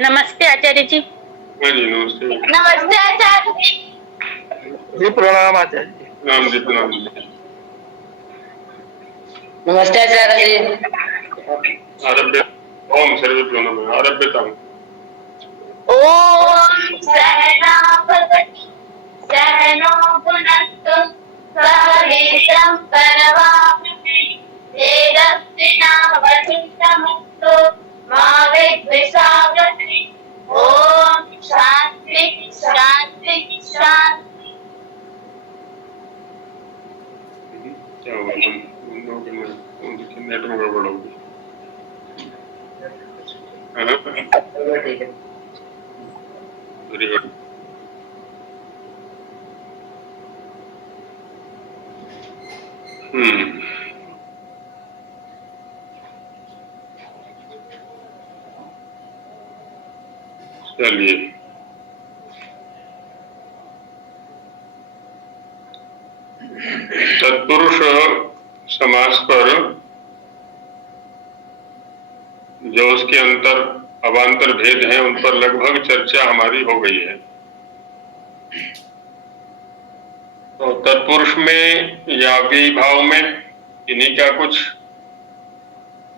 नमस्ते आचार्य जी। हाँ जी, नमस्ते। नमस्ते आचार्य जी। जी प्रणाम आचार्य जी। प्रणाम जी, प्रणाम जी। नमस्ते आचार्य जी। आरभ्य ओम सर्वेभ्यो नमः। आरभ्यताम्। ओम सहना भवतु सहनो भुनक्तु सह वीर्यं करवावहै तेजस्विनावधीतमस्तु मा विद्विषावहै। ओम शांति शांति शांति। क्या हुआ? नेट में गड़बड़ होगी। Very good. चलिए, तत्पुरुष समास पर जो उसके अंतर अवान्तर भेद हैं उन पर लगभग चर्चा हमारी हो गई है। तो तत्पुरुष में या अव्ययी भाव में इन्हीं का कुछ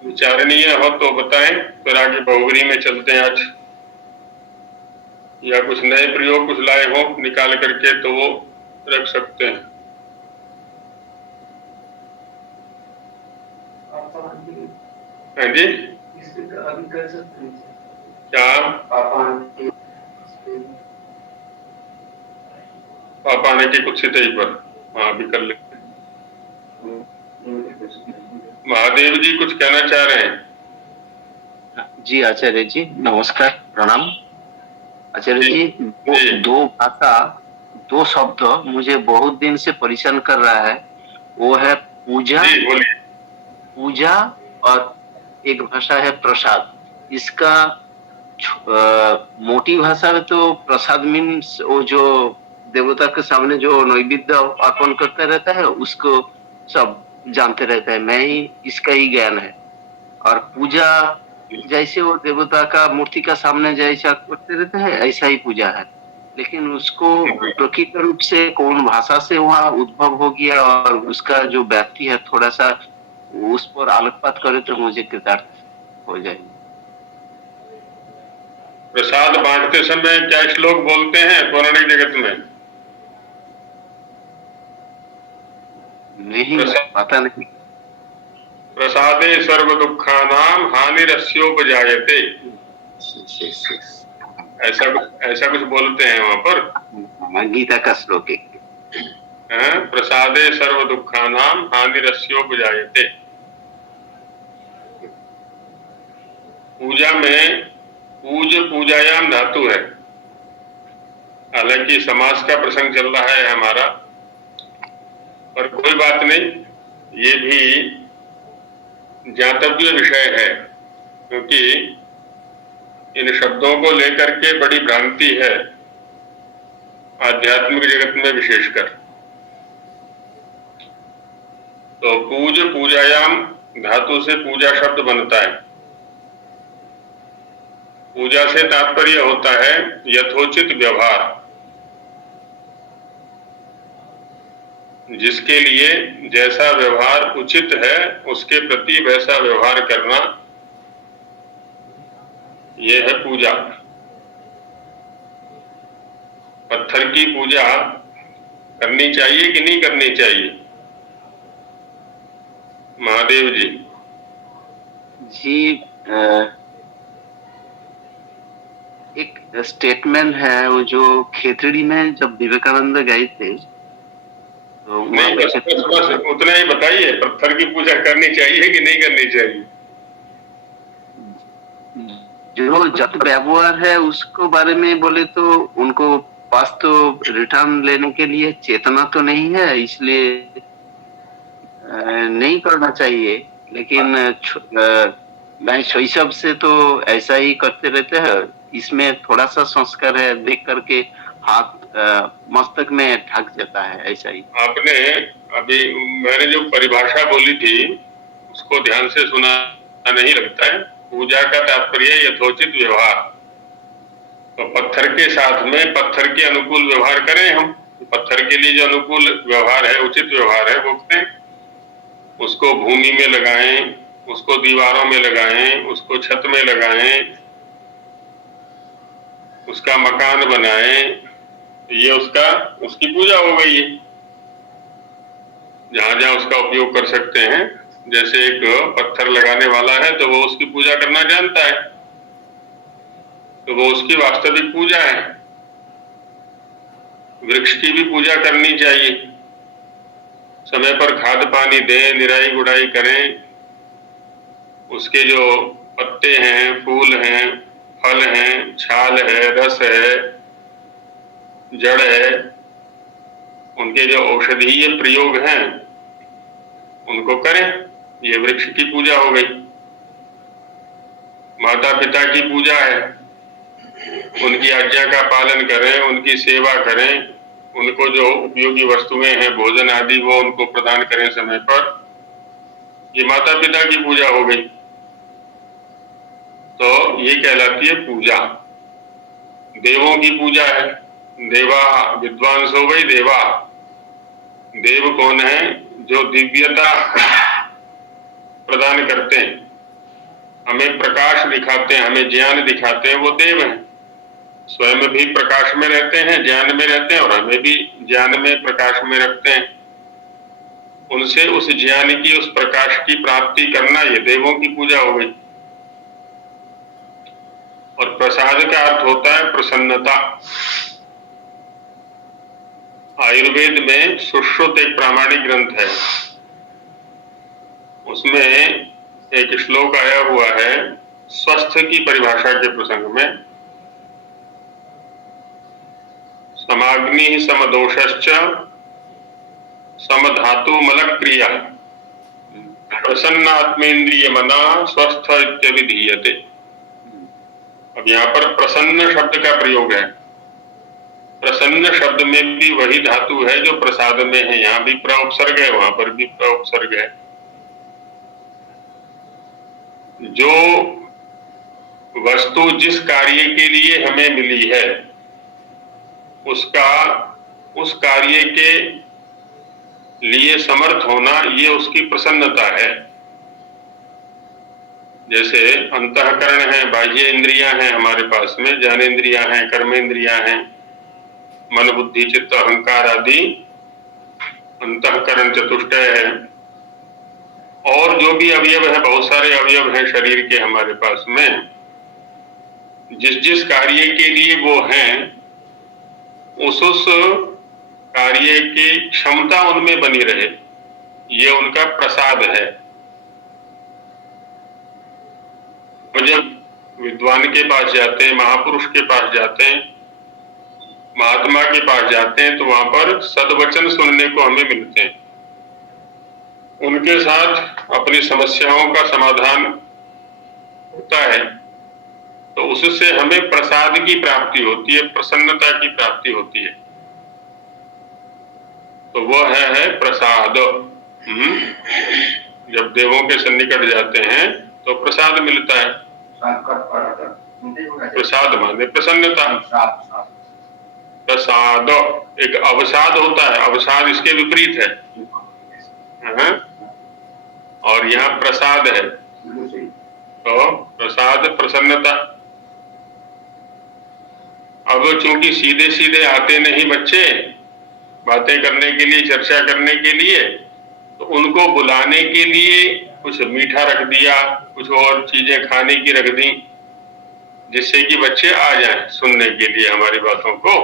विचारणीय हो तो बताएं, फिर आगे बहुव्रीहि में चलते हैं आज। या कुछ नए प्रयोग कुछ लाए हो निकाल करके तो वो रख सकते हैं। हाँ जी, अभी कर सकते हैं क्या पापाने की कुत्सित ही पर? हाँ, अभी कर लेते हैं। महादेव जी कुछ कहना चाह रहे हैं? जी आचार्य जी नमस्कार, प्रणाम। आचार्य जी दो भाषा, दो शब्द मुझे बहुत दिन से परेशान कर रहा है। वो है पूजा, पूजा और एक भाषा है प्रसाद। इसका मोटी भाषा में तो प्रसाद मीन्स वो जो देवता के सामने जो नैवेद्य अर्पण करता रहता है उसको सब जानते रहते हैं, मैं ही इसका ही ज्ञान है। और पूजा जैसे वो देवता का मूर्ति का सामने जैसा करते रहते हैं ऐसा ही पूजा है, लेकिन उसको प्रकृत रूप से कौन भाषा से वहाँ उद्भव हो गया और उसका जो व्याप्ति है थोड़ा सा उस पर आलोकपात करे तो मुझे कृतार्थ हो जाएगी। प्रसाद बांटते समय क्या श्लोक बोलते हैं पौराणिक जगत में? नहीं पता नहीं। प्रसादे सर्व दुखानाम हानिरस्योपजायते, ऐसा कुछ बोलते हैं वहां पर। गीता का श्लोक है। प्रसादे सर्व दुखानाम हानिरस्योपजायते। पूजा में पूज पूजायाम धातु है। हालांकि समास का प्रसंग चल रहा है हमारा, पर कोई बात नहीं, ये भी ज्ञातव्य विषय है, क्योंकि इन शब्दों को लेकर के बड़ी भ्रांति है आध्यात्मिक जगत में विशेषकर। तो पूज पूजायाम धातु से पूजा शब्द बनता है। पूजा से तात्पर्य होता है यथोचित व्यवहार, जिसके लिए जैसा व्यवहार उचित है उसके प्रति वैसा व्यवहार करना, यह है पूजा। पत्थर की पूजा करनी चाहिए कि नहीं करनी चाहिए महादेव जी? जी एक स्टेटमेंट है वो जो खेतड़ी में जब विवेकानंद गए थे तो नहीं, बस उतना ही बताइए, पत्थर की पूजा करनी चाहिए कि नहीं करनी चाहिए? जो जत व्यवहार है उसको बारे में बोले तो उनको पास तो रिटर्न लेने के लिए चेतना तो नहीं है, इसलिए नहीं करना चाहिए। लेकिन मैं शैशव से तो ऐसा ही करते रहते हैं, इसमें थोड़ा सा संस्कार है, देख करके हाथ मस्तक में ठग जाता है, ऐसा ही। आपने अभी मैंने जो परिभाषा बोली थी उसको ध्यान से सुना नहीं लगता है। पूजा का तात्पर्य यथोचित व्यवहार, तो पत्थर के साथ में पत्थर के अनुकूल व्यवहार करें हम। पत्थर के लिए जो अनुकूल व्यवहार है, उचित व्यवहार है, वो करें। उसको भूमि में लगाएं, उसको दीवारों में लगाएं, उसको छत में लगाएं, उसका मकान बनाएं। ये उसकी पूजा हो गई है। जहां जहां उसका उपयोग कर सकते हैं, जैसे एक पत्थर लगाने वाला है तो वो उसकी पूजा करना जानता है, तो वो उसकी वास्तविक पूजा है। वृक्ष की भी पूजा करनी चाहिए। समय पर खाद पानी दें, निराई गुड़ाई करें। उसके जो पत्ते हैं, फूल हैं, फल हैं, छाल है, रस है, जड़ है, उनके जो औषधीय प्रयोग हैं उनको करें। ये वृक्ष की पूजा हो गई। माता पिता की पूजा है, उनकी आज्ञा का पालन करें, उनकी सेवा करें, उनको जो उपयोगी वस्तुएं हैं, भोजन आदि, वो उनको प्रदान करें समय पर। ये माता पिता की पूजा हो गई। तो ये कहलाती है पूजा। देवों की पूजा है। देवा विद्वांस हो गई। देवा, देव कौन है? जो दिव्यता प्रदान करते हैं, हमें प्रकाश दिखाते हैं, हमें ज्ञान दिखाते हैं, वो देव हैं। स्वयं भी प्रकाश में रहते हैं, ज्ञान में रहते हैं, और हमें भी ज्ञान में, प्रकाश में रखते हैं। उनसे उस ज्ञान की, उस प्रकाश की प्राप्ति करना, ये देवों की पूजा हो गई। और प्रसाद का अर्थ होता है प्रसन्नता। आयुर्वेद में सुश्रुत एक प्रामाणिक ग्रंथ है, उसमें एक श्लोक आया हुआ है स्वस्थ की परिभाषा के प्रसंग में। समाग्नि समदोषश्च समधातु मल क्रिया प्रसन्नात्मेन्द्रिय मना स्वस्थ इत्यभिधीयते। अब यहाँ पर प्रसन्न शब्द का प्रयोग है। प्रसन्न शब्द में भी वही धातु है जो प्रसाद में है। यहाँ भी प्रउपसर्ग है, वहां पर भी प्रउपसर्ग है। जो वस्तु जिस कार्य के लिए हमें मिली है, उस कार्य के लिए समर्थ होना, ये उसकी प्रसन्नता है। जैसे अंतःकरण है, बाह्य इंद्रियां हैं हमारे पास में, ज्ञानेन्द्रियां हैं, कर्मेंद्रियां हैं, मन बुद्धि चित्त अहंकार आदि अंतःकरण चतुष्टय है। और जो भी अवयव है, बहुत सारे अवयव हैं शरीर के हमारे पास में, जिस जिस कार्य के लिए वो हैं, उस कार्य की क्षमता उनमें बनी रहे, ये उनका प्रसाद है। जब विद्वान के पास जाते हैं, महापुरुष के पास जाते हैं, महात्मा के पास जाते हैं, तो वहां पर सद्वचन सुनने को हमें मिलते हैं। उनके साथ अपनी समस्याओं का समाधान होता है, तो उससे हमें प्रसाद की प्राप्ति होती है, प्रसन्नता की प्राप्ति होती है। तो वह है प्रसाद। जब देवों के सन्निकट जाते हैं तो प्रसाद मिलता है। प्रसाद माने प्रसन्नता। प्रसाद एक अवसाद होता है, अवसाद इसके विपरीत है। और यहाँ प्रसाद है, तो प्रसाद प्रसन्नता। अब चूंकि सीधे सीधे आते नहीं बच्चे बातें करने के लिए, चर्चा करने के लिए, तो उनको बुलाने के लिए कुछ मीठा रख दिया, कुछ और चीजें खाने की रख दी, जिससे कि बच्चे आ जाएं सुनने के लिए हमारी बातों को।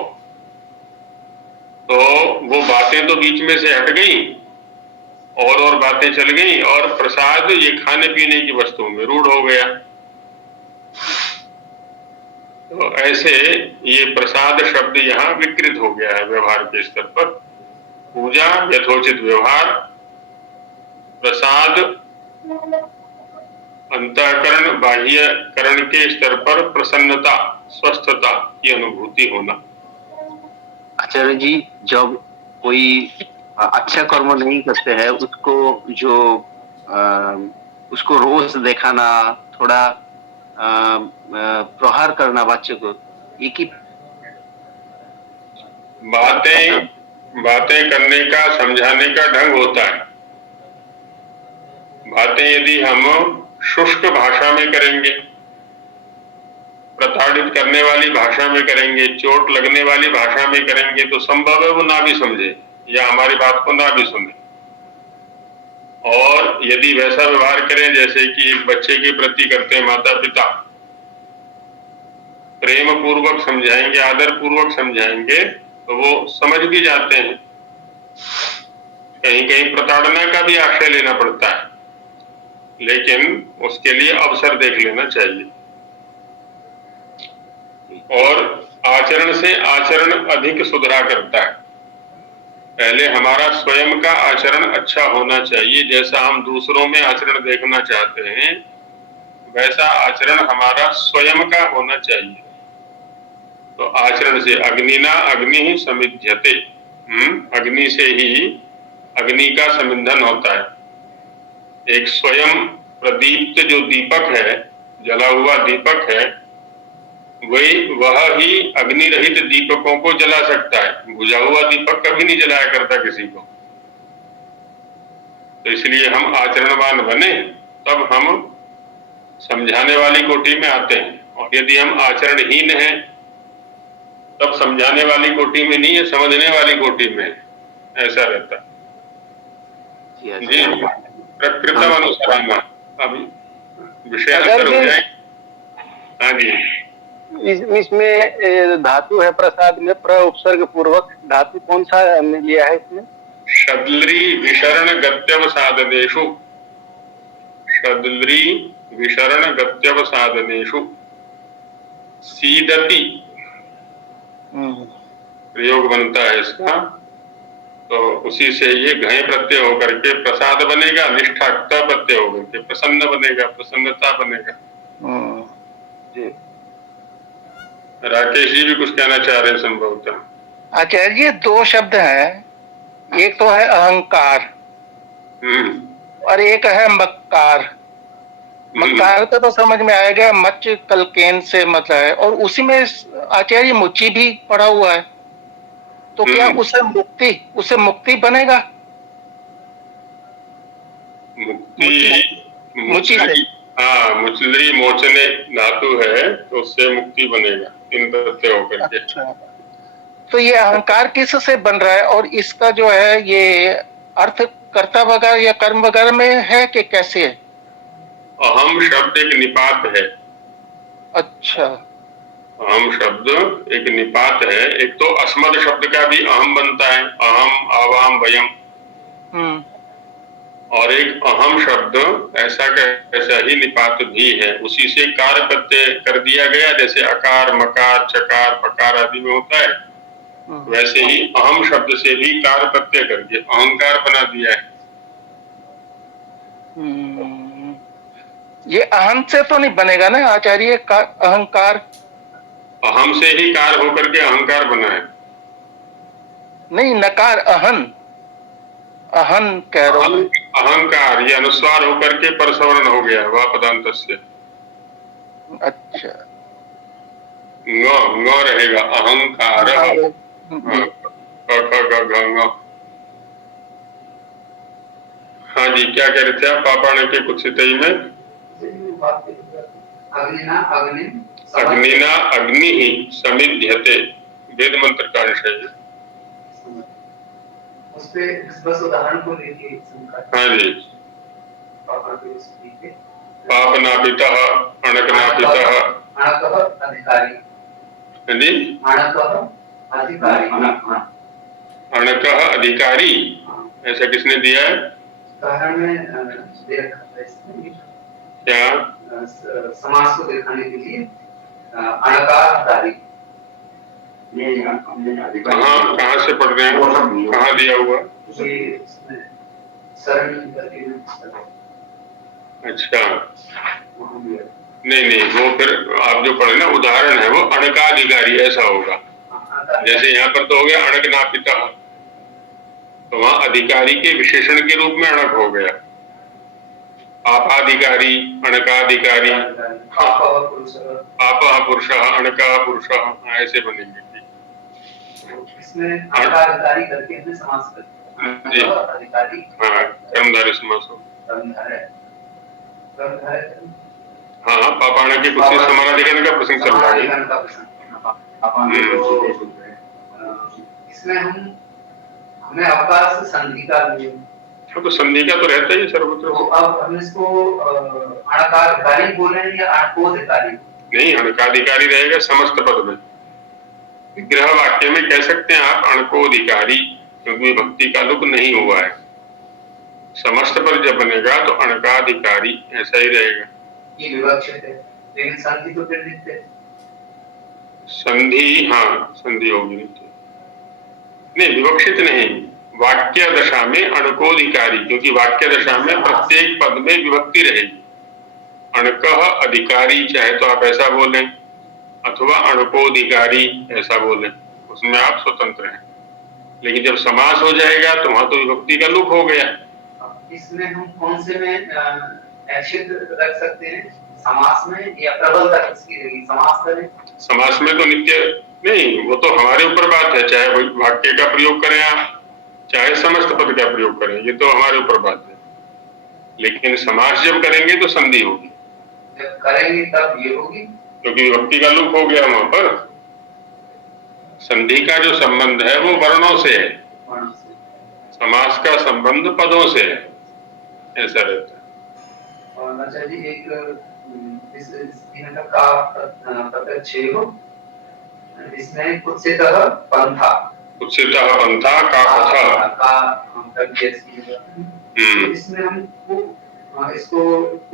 तो वो बातें तो बीच में से हट गई और बातें चल गई, और प्रसाद ये खाने पीने की वस्तुओं में रूढ़ हो गया। तो ऐसे ये प्रसाद शब्द यहाँ विकृत हो गया है व्यवहार के स्तर पर। पूजा, यथोचित व्यवहार, प्रसाद, अंतःकरण बाह्यकरण के स्तर पर प्रसन्नता, स्वस्थता की अनुभूति होना। आचार्य जी, जब कोई अच्छा कर्म नहीं करते हैं, उसको रोज दिखाना, थोड़ा प्रहार करना बच्चे को, एक ही बातें करने का, समझाने का ढंग होता है। बातें यदि हम शुष्क भाषा में करेंगे, प्रताड़ित करने वाली भाषा में करेंगे, चोट लगने वाली भाषा में करेंगे, तो संभव है वो ना भी समझे या हमारी बात को ना भी सुने। और यदि वैसा व्यवहार करें जैसे कि एक बच्चे के प्रति करते हैं माता पिता, प्रेम पूर्वक समझाएंगे, आदर पूर्वक समझाएंगे, तो वो समझ भी जाते हैं। कहीं कहीं प्रताड़ना का भी आश्रय लेना पड़ता है, लेकिन उसके लिए अवसर देख लेना चाहिए। और आचरण से आचरण अधिक सुधरा करता है। पहले हमारा स्वयं का आचरण अच्छा होना चाहिए, जैसा हम दूसरों में आचरण देखना चाहते हैं वैसा आचरण हमारा स्वयं का होना चाहिए। तो आचरण से अग्निना अग्नि ही समिध्यते, अग्नि से ही अग्नि का समिंधन होता है। एक स्वयं प्रदीप्त जो दीपक है, जला हुआ दीपक है, वह ही अग्नि रहित दीपकों को जला सकता है। बुझा हुआ दीपक कभी नहीं जलाया करता किसी को। तो इसलिए हम आचरणवान बने तब हम समझाने वाली कोटि में आते हैं, और यदि हम आचरणहीन हैं तब समझाने वाली कोटि में नहीं है, समझने वाली कोटि में ऐसा रहता है। जी, प्रकृतम अनुसार अभी विषय असर हो जाए। हाँ जी, इसमें धातु है प्रसाद में, प्र उपसर्ग पूर्वक धातु कौन सा हमने लिया है इसमें? शद्री विशरण गत्यवसादनेषु, शद्री विशरण गत्यवसादनेषु सीदति प्रयोग बनता है इसका। तो उसी से ये घय प्रत्यय होकर के प्रसाद बनेगा, निष्ठा क प्रत्यय होकर के प्रसन्न बनेगा, प्रसन्नता बनेगा। जी, राकेश जी भी कुछ कहना चाह रहे हैं संभवतः। आचार्य जी, दो शब्द हैं, एक तो है अहंकार और एक है मक्कार। मक्कार का तो समझ में आएगा, मच कलकेन से मतलब है, और उसी में आचार्य मुची भी पड़ा हुआ है। तो क्या उसे मुक्ति बनेगा? मुक्ति से, हाँ, मुचली मोचने धातु है तो उससे मुक्ति बनेगा, इन प्रत्यय होकर के। अच्छा, तो ये अहंकार किस से बन रहा है, और इसका जो है ये अर्थ कर्ता वगैरह या कर्म वगैरह में है कि कैसे है? अहम शब्द एक निपात है। अच्छा, अहम शब्द एक निपात है। एक तो अस्मद शब्द का भी अहम बनता है, अहम, आवाम, वयम। और एक अहम शब्द ऐसा ही निपात भी है, उसी से कार्य प्रत्यय कर दिया गया, जैसे अकार, मकार, चकार, पकार आदि में होता है, वैसे ही अहम शब्द से भी कार्य प्रत्यय करके अहंकार बना दिया है। ये अहम से तो नहीं बनेगा ना आचार्य, अहंकार? अहम से ही कार होकर के अहंकार बना है। नहीं, नकार अहन, अहन कह रहा हूं। अहंकार ये अनुस्वार होकर के परसवर्ण हो गया, वह पदांत से। अच्छा, ङ रहेगा, अहंकार। हाँ जी, क्या कह रहे थे आप पापाण के कुछ सितई में? अग्निना अग्नि ही समिध्यते, वेद मंत्र का अंश है। उसपे बस उदाहरण को लेके। हाँ जी, पाप नापितः, अणक नापितः, अणक अधिकारी। हाँ जी, अणक अधिकारी, अणक अधिकारी, ऐसा किसने दिया है? उदाहरण में दे रखा है क्या? समाज को दिखाने के लिए अणकाधिकारी। कहाँ से पढ़ रहे हैं, कहाँ दिया हुआ? अच्छा, नहीं, वो फिर आप जो पढ़े ना उदाहरण है वो अणकाधिकारी ऐसा होगा। जैसे यहाँ पर तो हो गया अणक नापिता, तो वहां अधिकारी के विशेषण के रूप में अणक हो गया। आपाधिकारी अणकाधिकारी, आपः पुरुषः। आपः पुरुषः अणकः पुरुषः, ऐसे बनेंगे। तो इसमें अणकाधिकारी करके हमने समास कर दिया। जी। अधिकारी, हाँ, कर्मधारय समास हो। कर्मधारय, हाँ, पापाण के कुछ समानाधिकरण का प्रसंग चल रहा है। समानाधिकरण का प्रसंग। इसमें हमें अवकाश संधि का हाँ, तो संधि का तो रहता ही सर्वत्र। तो अब हम इसको अणकाधिकारी बोले या अणकोधिकारी? नहीं, अणकाधिकारी रहेगा समस्त पद में। विग्रह वाक्य में कह सकते हैं आप अणकोधिकारी, क्योंकि विभक्ति का लुक नहीं हुआ है। समस्त पद जब बनेगा तो अणकाधिकारी ऐसा ही रहेगा। ये विवक्षित है, लेकिन संधि तो फिर लिखते हैं। संधि, हाँ संधि होगी नहीं, विवक्षित नहीं, वाक्य दशा में अणकोधिकारी, क्योंकि वाक्य दशा में प्रत्येक पद में विभक्ति रहेगी। अणकः अधिकारी चाहे तो आप ऐसा बोलें अथवा अणकोधिकारी ऐसा बोलें, उसमें आप स्वतंत्र हैं। लेकिन जब समास हो जाएगा तो वहां तो विभक्ति का लुक हो गया। इसमें हम कौन से में ऐच्छिक रख सकते हैं, समास में या प्रबल तक इसकी समास करें? समास में तो नित्य नहीं, वो तो हमारे ऊपर बात है, चाहे वाक्य का प्रयोग करें आप, चाहे समस्त पद का प्रयोग करें, ये तो हमारे ऊपर बात है। लेकिन समास जब करेंगे तो संधि होगी। जब करेंगे तब ये होगी, क्योंकि विभक्ति का लुक हो गया वहां पर। संधि का जो संबंध है वो वर्णों से है, समास का संबंध पदों से है, ऐसा रहता है। और अच्छा जी, एक इस का प्रत्यक्ष हो, इसमें कुत्सितः पंथा, कुत्सितः पंथा का इसमें हम इसको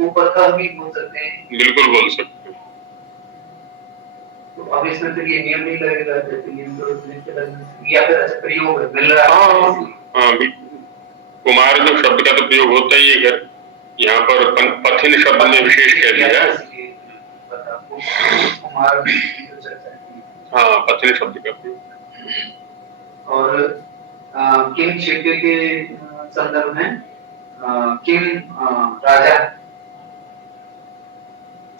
ऊपर का भी बोल सकते हैं। बिल्कुल बोल सकते हैं। तो अब इसमें तो ये नियम नहीं लगेगा, या फिर अच्छा प्रयोग मिल रहा है। हाँ, कुमार जो शब्द का तो प्रयोग होता ही है, यहाँ पर पथिन शब्द में विशेष कह दिया है। कुमार, हाँ, पथिन शब्द का प्रयोग। और किम क्षेत्र के संदर्भ में किम राजा,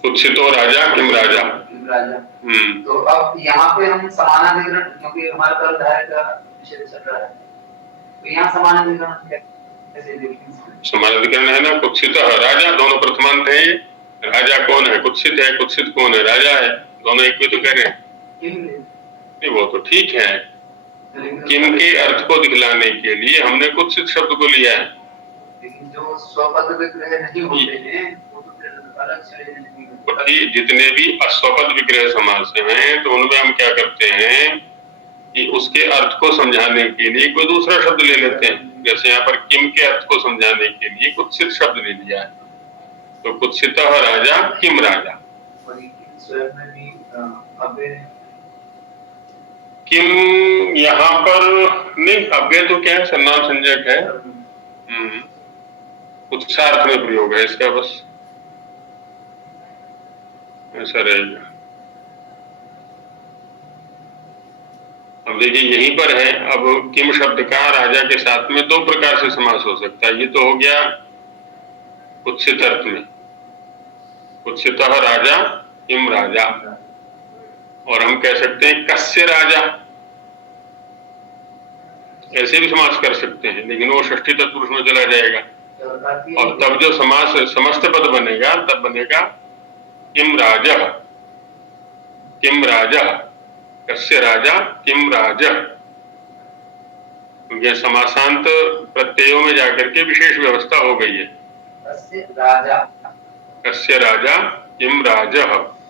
कुत्सितो राजा किम राजा। तो अब यहाँ पे हम समानाधिकरण, क्योंकि हमारा कर्मधारय का विषय चल रहा है, तो यहाँ समानाधिकरण कैसे देखेंगे? समानाधिकरण है ना, कुत्सितः राजा, दोनों प्रथमांत है। राजा कौन है? कुत्सित है। कुत्सित कौन है? राजा है। दोनों एक भी तो कह रहे हैं। नहीं, वो तो ठीक है, किम के अर्थ को दिखलाने के लिए हमने कुत्सित शब्द को लिया है। लेकिन जो स्वपद विग्रह नहीं होते हैं वो तो फिर अलग से, जितने भी अस्वपद विग्रह समास हैं तो उनमें हम क्या करते हैं कि उसके अर्थ को समझाने के लिए कोई दूसरा शब्द ले लेते हैं। जैसे यहाँ पर किम के अर्थ को समझाने के लिए कुत्सित शब्द ले लिया है, तो कुत्सितः राजा किम राजा। किम यहाँ पर नहीं, अव्यय तो क्या है, सर्वनाम संज्ञक है। उत्सार्थ में प्रयोग है इसका, बस ऐसा रहेगा। अब देखिए यहीं पर है, अब किम शब्द का राजा के साथ में दो प्रकार से समास हो सकता है। ये तो हो गया कुत्सित अर्थ में, कुत्सितः राजा किम राजा। और हम कह सकते हैं कस्य राजा, ऐसे भी समास कर सकते हैं, लेकिन वो षष्ठी तत्पुरुष में चला जाएगा। और तब जो समास समस्त पद बनेगा तब बनेगा किम राजा, किम राजा, कस्य राजा किम राजा। क्योंकि समासांत प्रत्ययों में जाकर के विशेष व्यवस्था हो गई है। कस्य राजा किम राजा,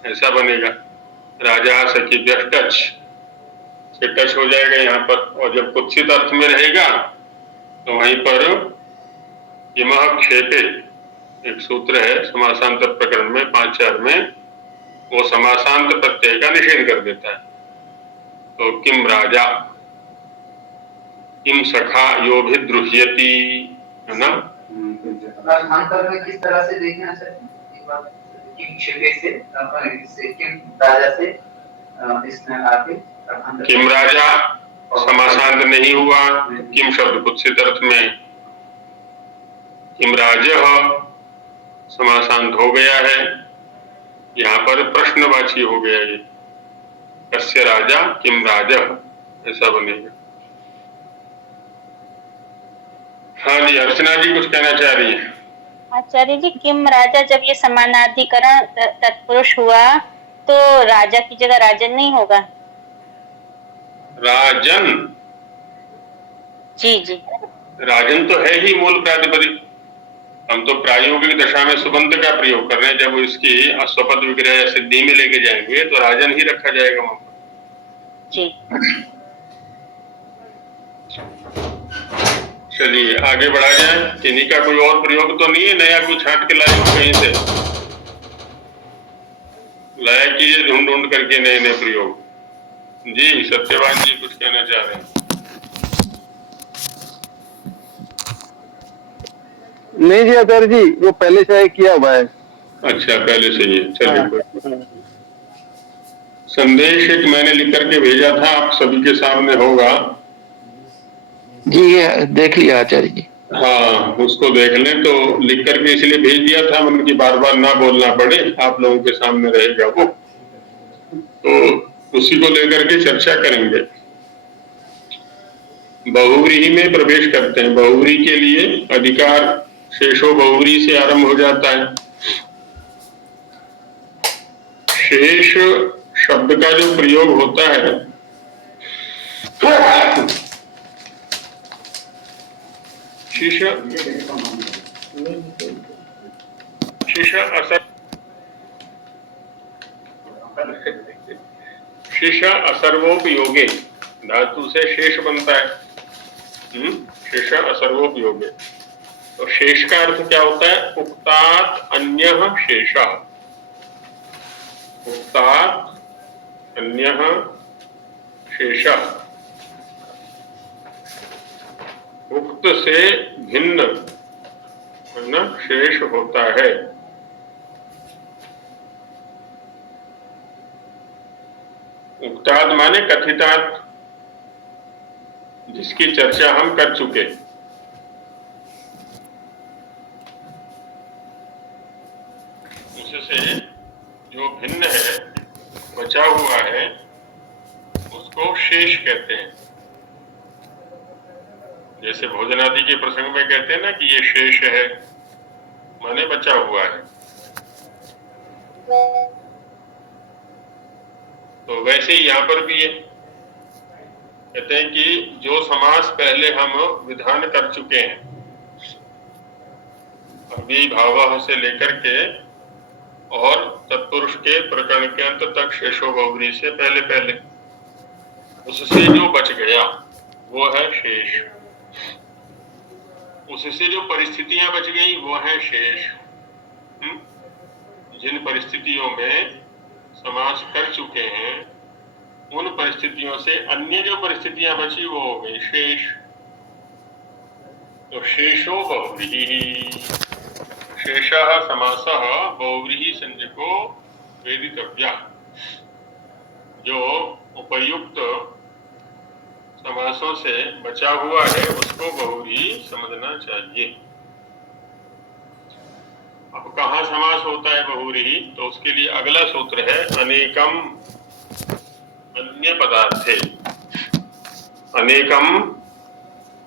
ऐसा बनेगा। राजा सखी टच से टच हो जाएगा यहाँ पर। और जब कुत्सित अर्थ में रहेगा तो वहीं पर इमह क्षेपे एक सूत्र है समासांत प्रकरण में 5-4 में, वो समासांत प्रत्यय का निषेध कर देता है। तो किम राजा, किम सखा यो भी द्रुह्यति, है ना। अंतर में किस तरह से देखना चाहिए? किम क्षेपे से किम राजा से इसमें आगे किम राजा समासांत नहीं हुआ, किम शब्द कुत्सित अर्थ में, किम राजः समासांत हो गया है, यहाँ पर प्रश्नवाची हो गया ये, कस्य राजा किम राजः, ऐसा बनेगा। हाँ जी, अर्चना जी कुछ कहना चाह रही है। आचार्य जी, किम राजा जब ये समानाधिकरण तत्पुरुष हुआ तो राजा की जगह राजन नहीं होगा? राजन, जी जी, राजन तो है ही मूल प्रातिपदिक। हम तो प्रायोगिक दशा में सुबंत का प्रयोग कर रहे हैं, जब इसकी स्वपद विग्रह सिद्धि में लेके जाएंगे तो राजन ही रखा जाएगा वहां पर। जी। चलिए आगे बढ़ा जाए। इन्हीं का कोई और प्रयोग तो नहीं है, नया कुछ छांट के लाए हो कहीं से? लाया कीजिए ढूंढ ढूंढ करके नए नए प्रयोग। जी सत्यवान जी कुछ कहना चाह रहे हैं। नहीं जी आचार्य जी, वो पहले से किया हुआ है। अच्छा, पहले से ही है। चलिए, संदेश एक मैंने लिख करके भेजा था, आप सभी के सामने होगा। जी देख लिया आचार्य जी। हाँ, उसको देख लें। तो लिख करके इसलिए भेज दिया था मन की बार बार ना बोलना पड़े, आप लोगों के सामने रहेगा वो, तो उसी को लेकर के चर्चा करेंगे। बहुव्रीहि में प्रवेश करते हैं। बहुव्रीहि के लिए अधिकार शेषो बहुव्रीहि से आरंभ हो जाता है। शेष शब्द का जो प्रयोग होता है, शेष असर्वोपयोगे धातु से शेष बनता है। शेष असर्वोपयोगे, तो शेष का अर्थ क्या होता है? उक्तात् अन्यः शेषः। उक्तात् अन्यः शेषः, उक्त से भिन्न न शेष होता है। उक्ताद माने कथितात्, जिसकी चर्चा हम कर चुके। उससे जो भिन्न है, बचा हुआ है, उसको शेष कहते हैं। जैसे भोजनादि के प्रसंग में कहते हैं ना कि ये शेष है, माने बचा हुआ है। तो वैसे ही यहाँ पर भी है, कहते हैं कि जो समास पहले हम विधान कर चुके हैं, अव्ययी भावः से लेकर के और तत्पुरुष के प्रकरण के अंत तक शेषो बहुव्रीहि से पहले पहले, उससे जो बच गया वो है शेष। उससे जो परिस्थितियां बच गई वो है शेष। जिन परिस्थितियों में समास कर चुके हैं, उन परिस्थितियों से अन्य जो परिस्थितियां बची वो हो गई शेष। तो शेषो बहुव्रीहि, शेषः समासः बहुव्रीहि संज्ञको वेदितव्यः। जो उपयुक्त समासों से बचा हुआ है उसको बहुव्रीहि समझना चाहिए। अब कहाँ समास होता है बहुव्रीहि? तो उसके लिए अगला सूत्र है अनेकम अन्य पदार्थे। अनेकम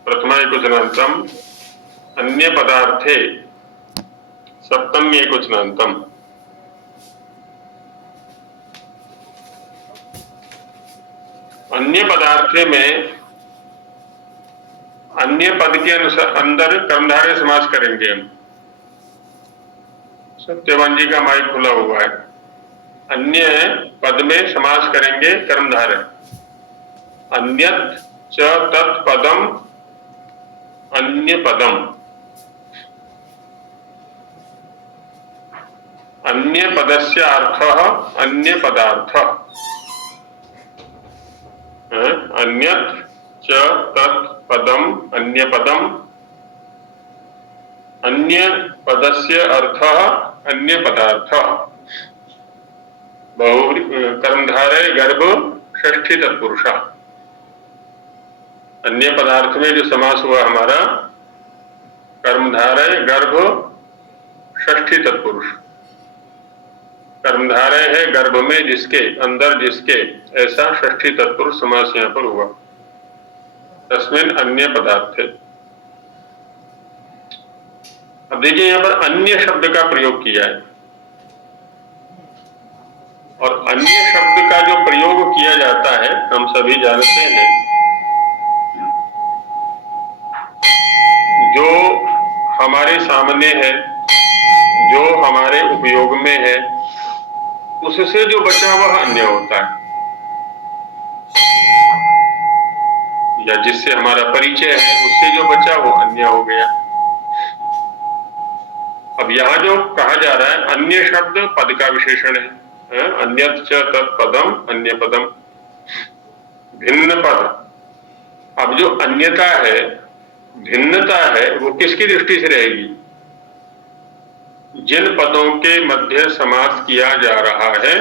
प्रथमा एकवचनांतम, अन्य पदार्थे सप्तमी एकवचनांतम। अन्य पदार्थे में अन्य पद के अनुसार अंदर कर्मधारय समास करेंगे हम। सत्यवान जी का माइक खुला हुआ है। अन्य पद में समास करेंगे कर्मधारय। अन्यत् च तत्पदम अन्य पदम। अन्य पदस्य अर्थः अन्य पदार्थ। अन्यत् च तत्पदम अन्य पदम, अन्य पदस्य अर्थः अन्य पदार्थ। कर्मधारय गर्भ षष्ठी तत्पुरुषा। अन्य पदार्थ में जो समास हुआ हमारा, कर्मधारय गर्भ षष्ठी तत्पुरुष। कर्मधारय है गर्भ में जिसके, अंदर जिसके, ऐसा षष्ठी तत्पुरुष समास यहां पर हुआ। तस्मिन अन्य पदार्थ है। अब देखिए यहां पर अन्य शब्द का प्रयोग किया है, और अन्य शब्द का जो प्रयोग किया जाता है हम सभी जानते हैं, जो हमारे सामने है, जो हमारे उपयोग में है, उससे जो बचा वह अन्य होता है, या जिससे हमारा परिचय है उससे जो बचा वो अन्य हो गया। अब यहां जो कहा जा रहा है अन्य शब्द पद का विशेषण है, अन्यत् च तत्पदम अन्य पदम, भिन्न पद। अब जो अन्यता है, भिन्नता है, वो किसकी दृष्टि से रहेगी? जिन पदों के मध्य समास किया जा रहा है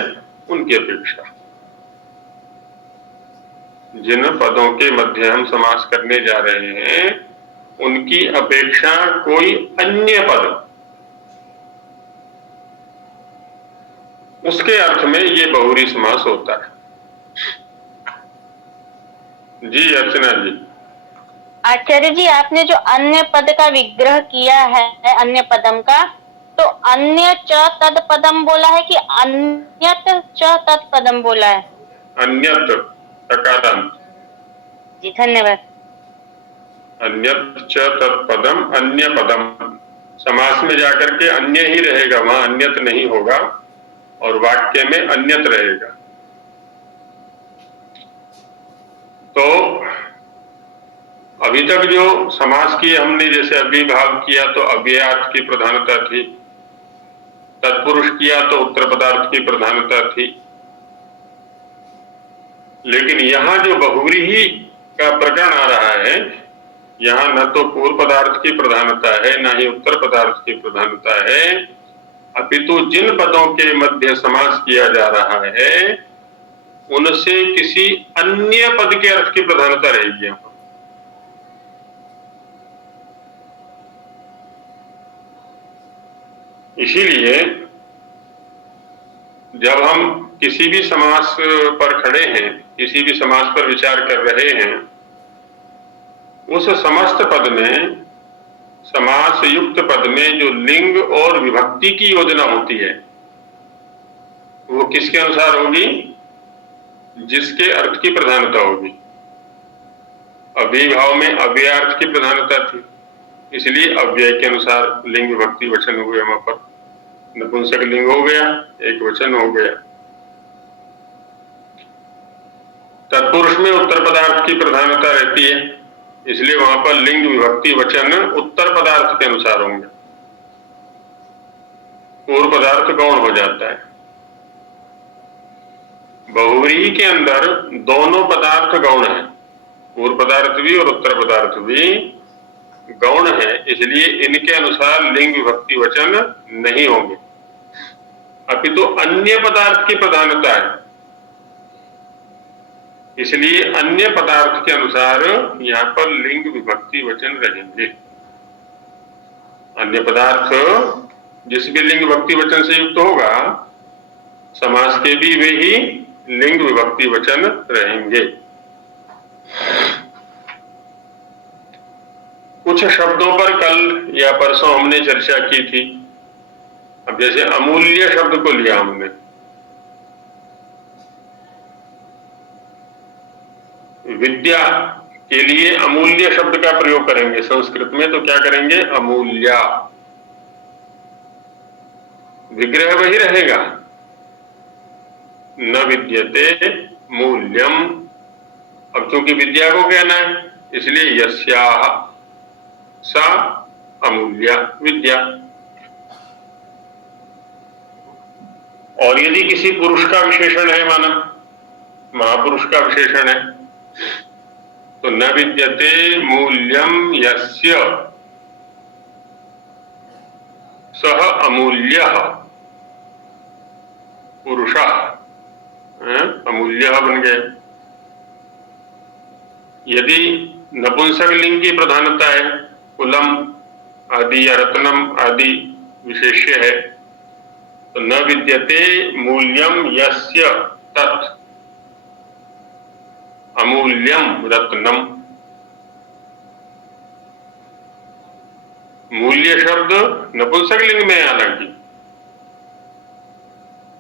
उनकी अपेक्षा। जिन पदों के मध्य हम समास करने जा रहे हैं उनकी अपेक्षा कोई अन्य पद, उसके अर्थ में ये बहुव्रीहि समास होता है। जी अर्चना जी। आचार्य जी, आपने जो अन्य पद का विग्रह किया है अन्य पदम का, तो अन्य च तद पदम बोला है कि अन्यत च तत्पदम बोला है? अन्यत तकारांत। जी धन्यवाद। अन्यत च तत्पदम अन्य पदम, समास में जाकर के अन्य ही रहेगा, वहां अन्यत नहीं होगा, और वाक्य में अन्यत रहेगा। तो अभी तक जो समास किए हमने, जैसे अभिभाव किया तो अव्ययार्थ की प्रधानता थी, तत्पुरुष किया तो उत्तर पदार्थ की प्रधानता थी, लेकिन यहां जो बहुव्रीहि का प्रकरण आ रहा है, यहां न तो पूर्व पदार्थ की प्रधानता है न ही उत्तर पदार्थ की प्रधानता है, अपितु जिन पदों के मध्य समास किया जा रहा है उनसे किसी अन्य पद के अर्थ की प्रधानता रहेगी। यहां इसीलिए जब हम किसी भी समास पर खड़े हैं, किसी भी समास पर विचार कर रहे हैं, उस समस्त पद में, समास युक्त पद में जो लिंग और विभक्ति की योजना होती है वो किसके अनुसार होगी? जिसके अर्थ की प्रधानता होगी। अभिभाव में अव्ययार्थ की प्रधानता थी, इसलिए अव्यय के अनुसार लिंग विभक्ति वचन हुए। वहां पर नपुंसक लिंग हो गया, एक वचन हो गया। तत्पुरुष में उत्तर पदार्थ की प्रधानता रहती है, इसलिए वहां पर लिंग विभक्ति वचन उत्तर पदार्थ के अनुसार होंगे, पूर्व पदार्थ गौण हो जाता है। बहुव्रीहि के अंदर दोनों पदार्थ गौण है, पूर्व पदार्थ भी और उत्तर पदार्थ भी गौण है, इसलिए इनके अनुसार लिंग विभक्ति वचन नहीं होंगे, अपितु अन्य पदार्थ की प्रधानता है, इसलिए अन्य पदार्थ के अनुसार यहाँ पर लिंग विभक्ति वचन रहेंगे। अन्य पदार्थ जिस भी लिंग विभक्ति वचन से युक्त होगा, समास के भी वे ही लिंग विभक्ति वचन रहेंगे। कुछ शब्दों पर कल या परसों हमने चर्चा की थी। अब जैसे अमूल्य शब्द को लिया हमने, विद्या के लिए अमूल्य शब्द का प्रयोग करेंगे संस्कृत में, तो क्या करेंगे? अमूल्या। विग्रह वही रहेगा, न विद्यते मूल्यम। अब चूंकि विद्या को कहना है इसलिए यस्याह सा अमूल्या विद्या। और यदि किसी पुरुष का विशेषण है, माना महापुरुष का विशेषण है, तो न विद्यते मूल्यम यस्य सह अमूल्यः पुरुषः, अमूल्यः बन गए। यदि नपुंसक लिंग की प्रधानता है, कुलम आदि या रत्नम आदि विशेष्य है, तो न विद्यते मूल्यम यस्य तत् अमूल्यम रत्नम। मूल्य शब्द नपुंसकलिंग में है हालांकि,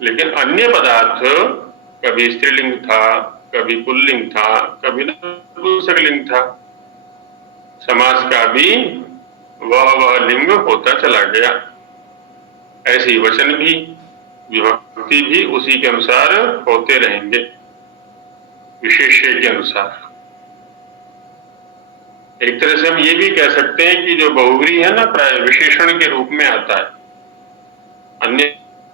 लेकिन अन्य पदार्थ कभी स्त्रीलिंग था, कभी पुल्लिंग था, कभी नपुंसकलिंग था। समास का भी वह लिंग होता चला गया। ऐसे ही वचन भी, विभक्ति भी उसी के अनुसार होते रहेंगे, विशेष्य के अनुसार। एक तरह से हम ये भी कह सकते हैं कि जो बहुव्रीहि है ना, प्राय विशेषण के रूप में आता है। अन्य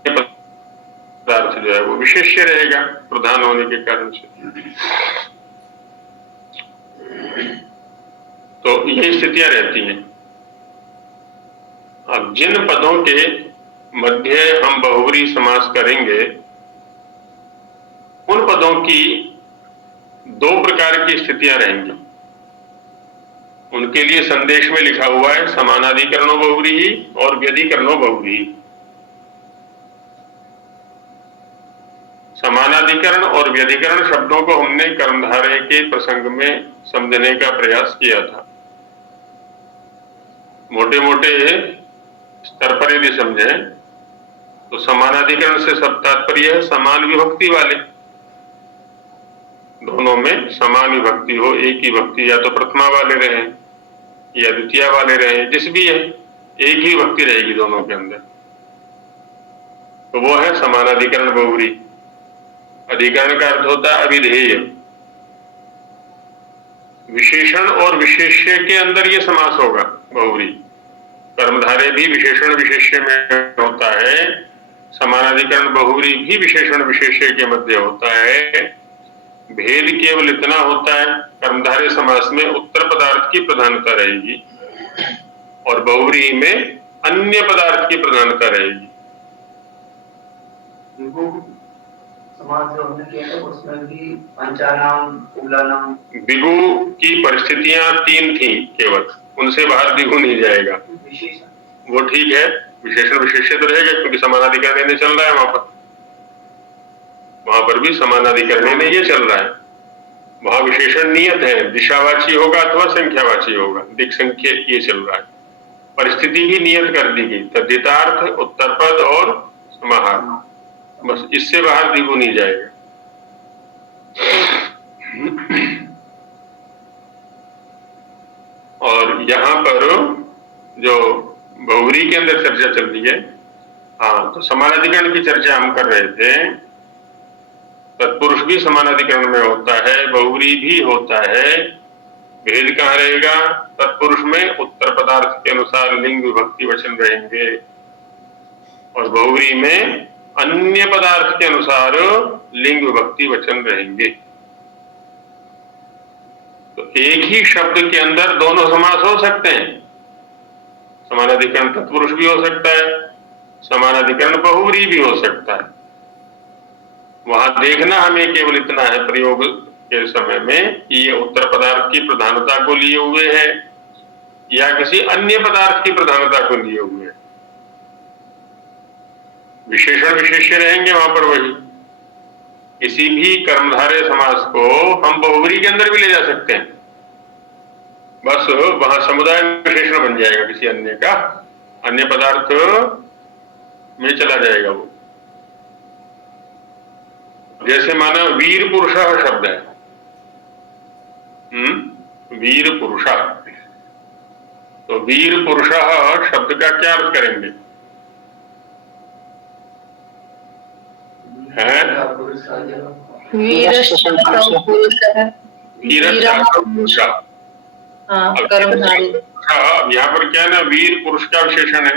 पदार्थ जो है वो विशेष्य रहेगा प्रधान होने के कारण से। तो ये स्थितियां रहती हैं। अब जिन पदों के मध्य हम बहुव्रीहि समास करेंगे, उन पदों की दो प्रकार की स्थितियां रहेंगी। उनके लिए संदेश में लिखा हुआ है समानाधिकरणो बहुव्रीहि और व्यधिकरणो बहुव्रीहि। समानाधिकरण और व्यधिकरण शब्दों को हमने कर्मधारय के प्रसंग में समझने का प्रयास किया था। मोटे मोटे स्तर पर यदि समझे तो समानाधिकरण से सब तात्पर्य है समान विभक्ति वाले, दोनों में समान विभक्ति हो, एक ही विभक्ति या तो प्रथमा वाले रहे या द्वितीय वाले रहे, जिस भी है एक ही विभक्ति रहेगी दोनों के अंदर, तो वो है समानाधिकरण बहुव्रीहि। अधिकरण का अर्थ होता है अविधेय। विशेषण और विशेष्य के अंदर ये समास होगा बहुव्रीहि। कर्मधारय भी विशेषण विशेष्य में होता है, समानाधिकरण बहुव्रीहि भी विशेषण विशेष्य के मध्य होता है। भेद केवल इतना होता है, कर्मधारय समास में उत्तर पदार्थ की प्रधानता रहेगी और बहुव्रीहि में अन्य पदार्थ की प्रधानता रहेगी। समाज जो हमने किया था उसमें भी पंचानाम, उलानाम, दिगु की परिस्थितियां तीन थी केवल, उनसे बाहर दिगु नहीं जाएगा। वो ठीक है, विशेषण विशेष्य तो रहेगा क्योंकि समानाधिकरण ने चल रहा है वहां पर भी समानाधिकरण ने ये चल रहा है। वहां विशेषण नियत है, दिशावाची होगा अथवा संख्यावाची होगा, दिक् संख्य ये चल रहा है। परिस्थिति भी नियत कर दी गई, तद्धितार्थ, उत्तरपद और समाहार, बस इससे बाहर दिगु नहीं जाएगा। और यहाँ पर जो बहुव्रीहि के अंदर चर्चा चल रही है, हाँ, तो समानाधिकरण की चर्चा हम कर रहे थे। तत्पुरुष भी समानाधिकरण में होता है, बहुव्रीहि भी होता है। भेद कहाँ रहेगा? तत्पुरुष में उत्तर पदार्थ के अनुसार लिंग विभक्ति वचन रहेंगे और बहुव्रीहि में अन्य पदार्थ के अनुसार लिंग विभक्ति वचन रहेंगे। तो एक ही शब्द के अंदर दोनों समास हो सकते हैं। समानाधिकरण तत्पुरुष भी हो सकता है, समानाधिकरण बहुव्रीहि भी हो सकता है। वहां देखना हमें केवल इतना है प्रयोग के समय में कि ये उत्तर पदार्थ की प्रधानता को लिए हुए है या किसी अन्य पदार्थ की प्रधानता को लिए हुए है। विशेषण विशेष्य रहेंगे वहां पर वही। किसी भी कर्मधारय समास को हम बहुव्रीहि के अंदर भी ले जा सकते हैं, बस वहां समुदाय विशेषण बन जाएगा किसी अन्य का, अन्य पदार्थ में चला जाएगा वो। जैसे माना वीर पुरुषः शब्द है, वीर पुरुषः, तो वीर पुरुषः शब्द का क्या अर्थ करेंगे? है अब यहाँ पर क्या है ना, वीर पुरुष का विशेषण है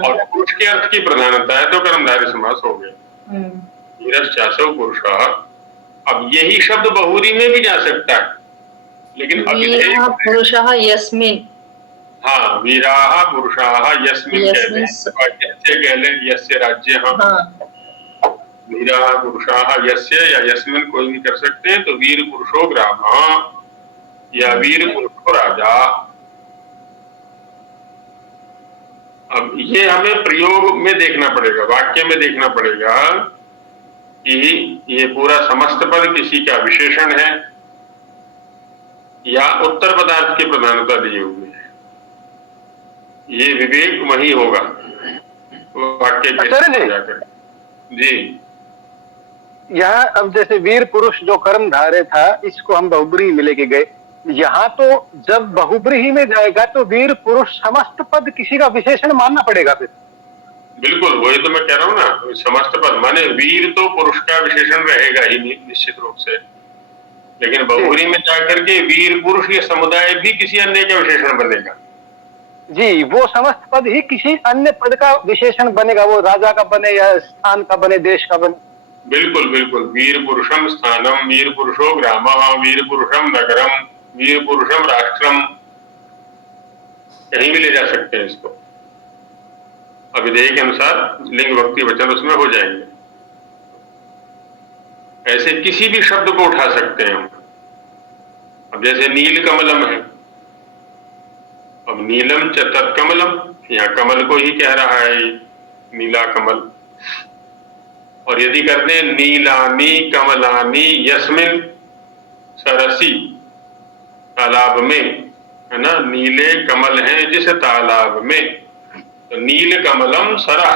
और पुरुष के अर्थ की प्रधानता है, तो कर्मधारय समास हो गया। वीरश्चासौ पुरुषः। अब यही शब्द बहुव्रीहि में भी जा सकता है, लेकिन पुरुषः यस्मिन्, हाँ, वीराः पुरुषाः यस्मिन् कह लें, यस्य राज्यः, वीराः पुरुषाः यस्य या यस्मिन् कोई भी कर सकते हैं। तो वीर पुरुषो ग्रामः या वीर पुरुषो राजा। अब ये हमें प्रयोग में देखना पड़ेगा, वाक्य में देखना पड़ेगा कि ये पूरा समस्त पद किसी का विशेषण है या उत्तर पदार्थ की प्रधानता दी हुई है। ये विवेक वही होगा वाक्य के जाकर। जी, यहाँ अब जैसे वीर पुरुष जो कर्मधारय था, इसको हम बहुब्रीहि में लेके गए। यहाँ तो जब बहुब्रीहि में जाएगा तो वीर पुरुष समस्त पद किसी का विशेषण मानना पड़ेगा फिर। बिल्कुल, वही तो मैं कह रहा हूँ ना, समस्त पद माने वीर तो पुरुष का विशेषण रहेगा ही निश्चित रूप से, लेकिन बहुब्रीहि में जाकर के वीर पुरुष ये समुदाय भी किसी अन्य का विशेषण बनेगा। जी, वो समस्त पद ही किसी अन्य पद का विशेषण बनेगा, वो राजा का बने या स्थान का बने, देश का बने। बिल्कुल बिल्कुल, वीर पुरुषम स्थानम, वीर पुरुषो ग्रामः, वीर पुरुषम नगरम, वीर पुरुषम राष्ट्रम, कहीं भी ले जा सकते हैं इसको। अभिधेय के अनुसार लिंग भक्ति वचन उसमें हो जाएंगे। ऐसे किसी भी शब्द को उठा सकते हैं हम। अब जैसे नील कमलम है, अब नीलम च तत्कमलम, यहाँ कमल को ही कह रहा है नीला कमल। और यदि करते हैं नीलानी कमलानी यस्मिन सरसी, तालाब में, है ना, नीले कमल हैं जिस तालाब में, तो नील कमलम सरा,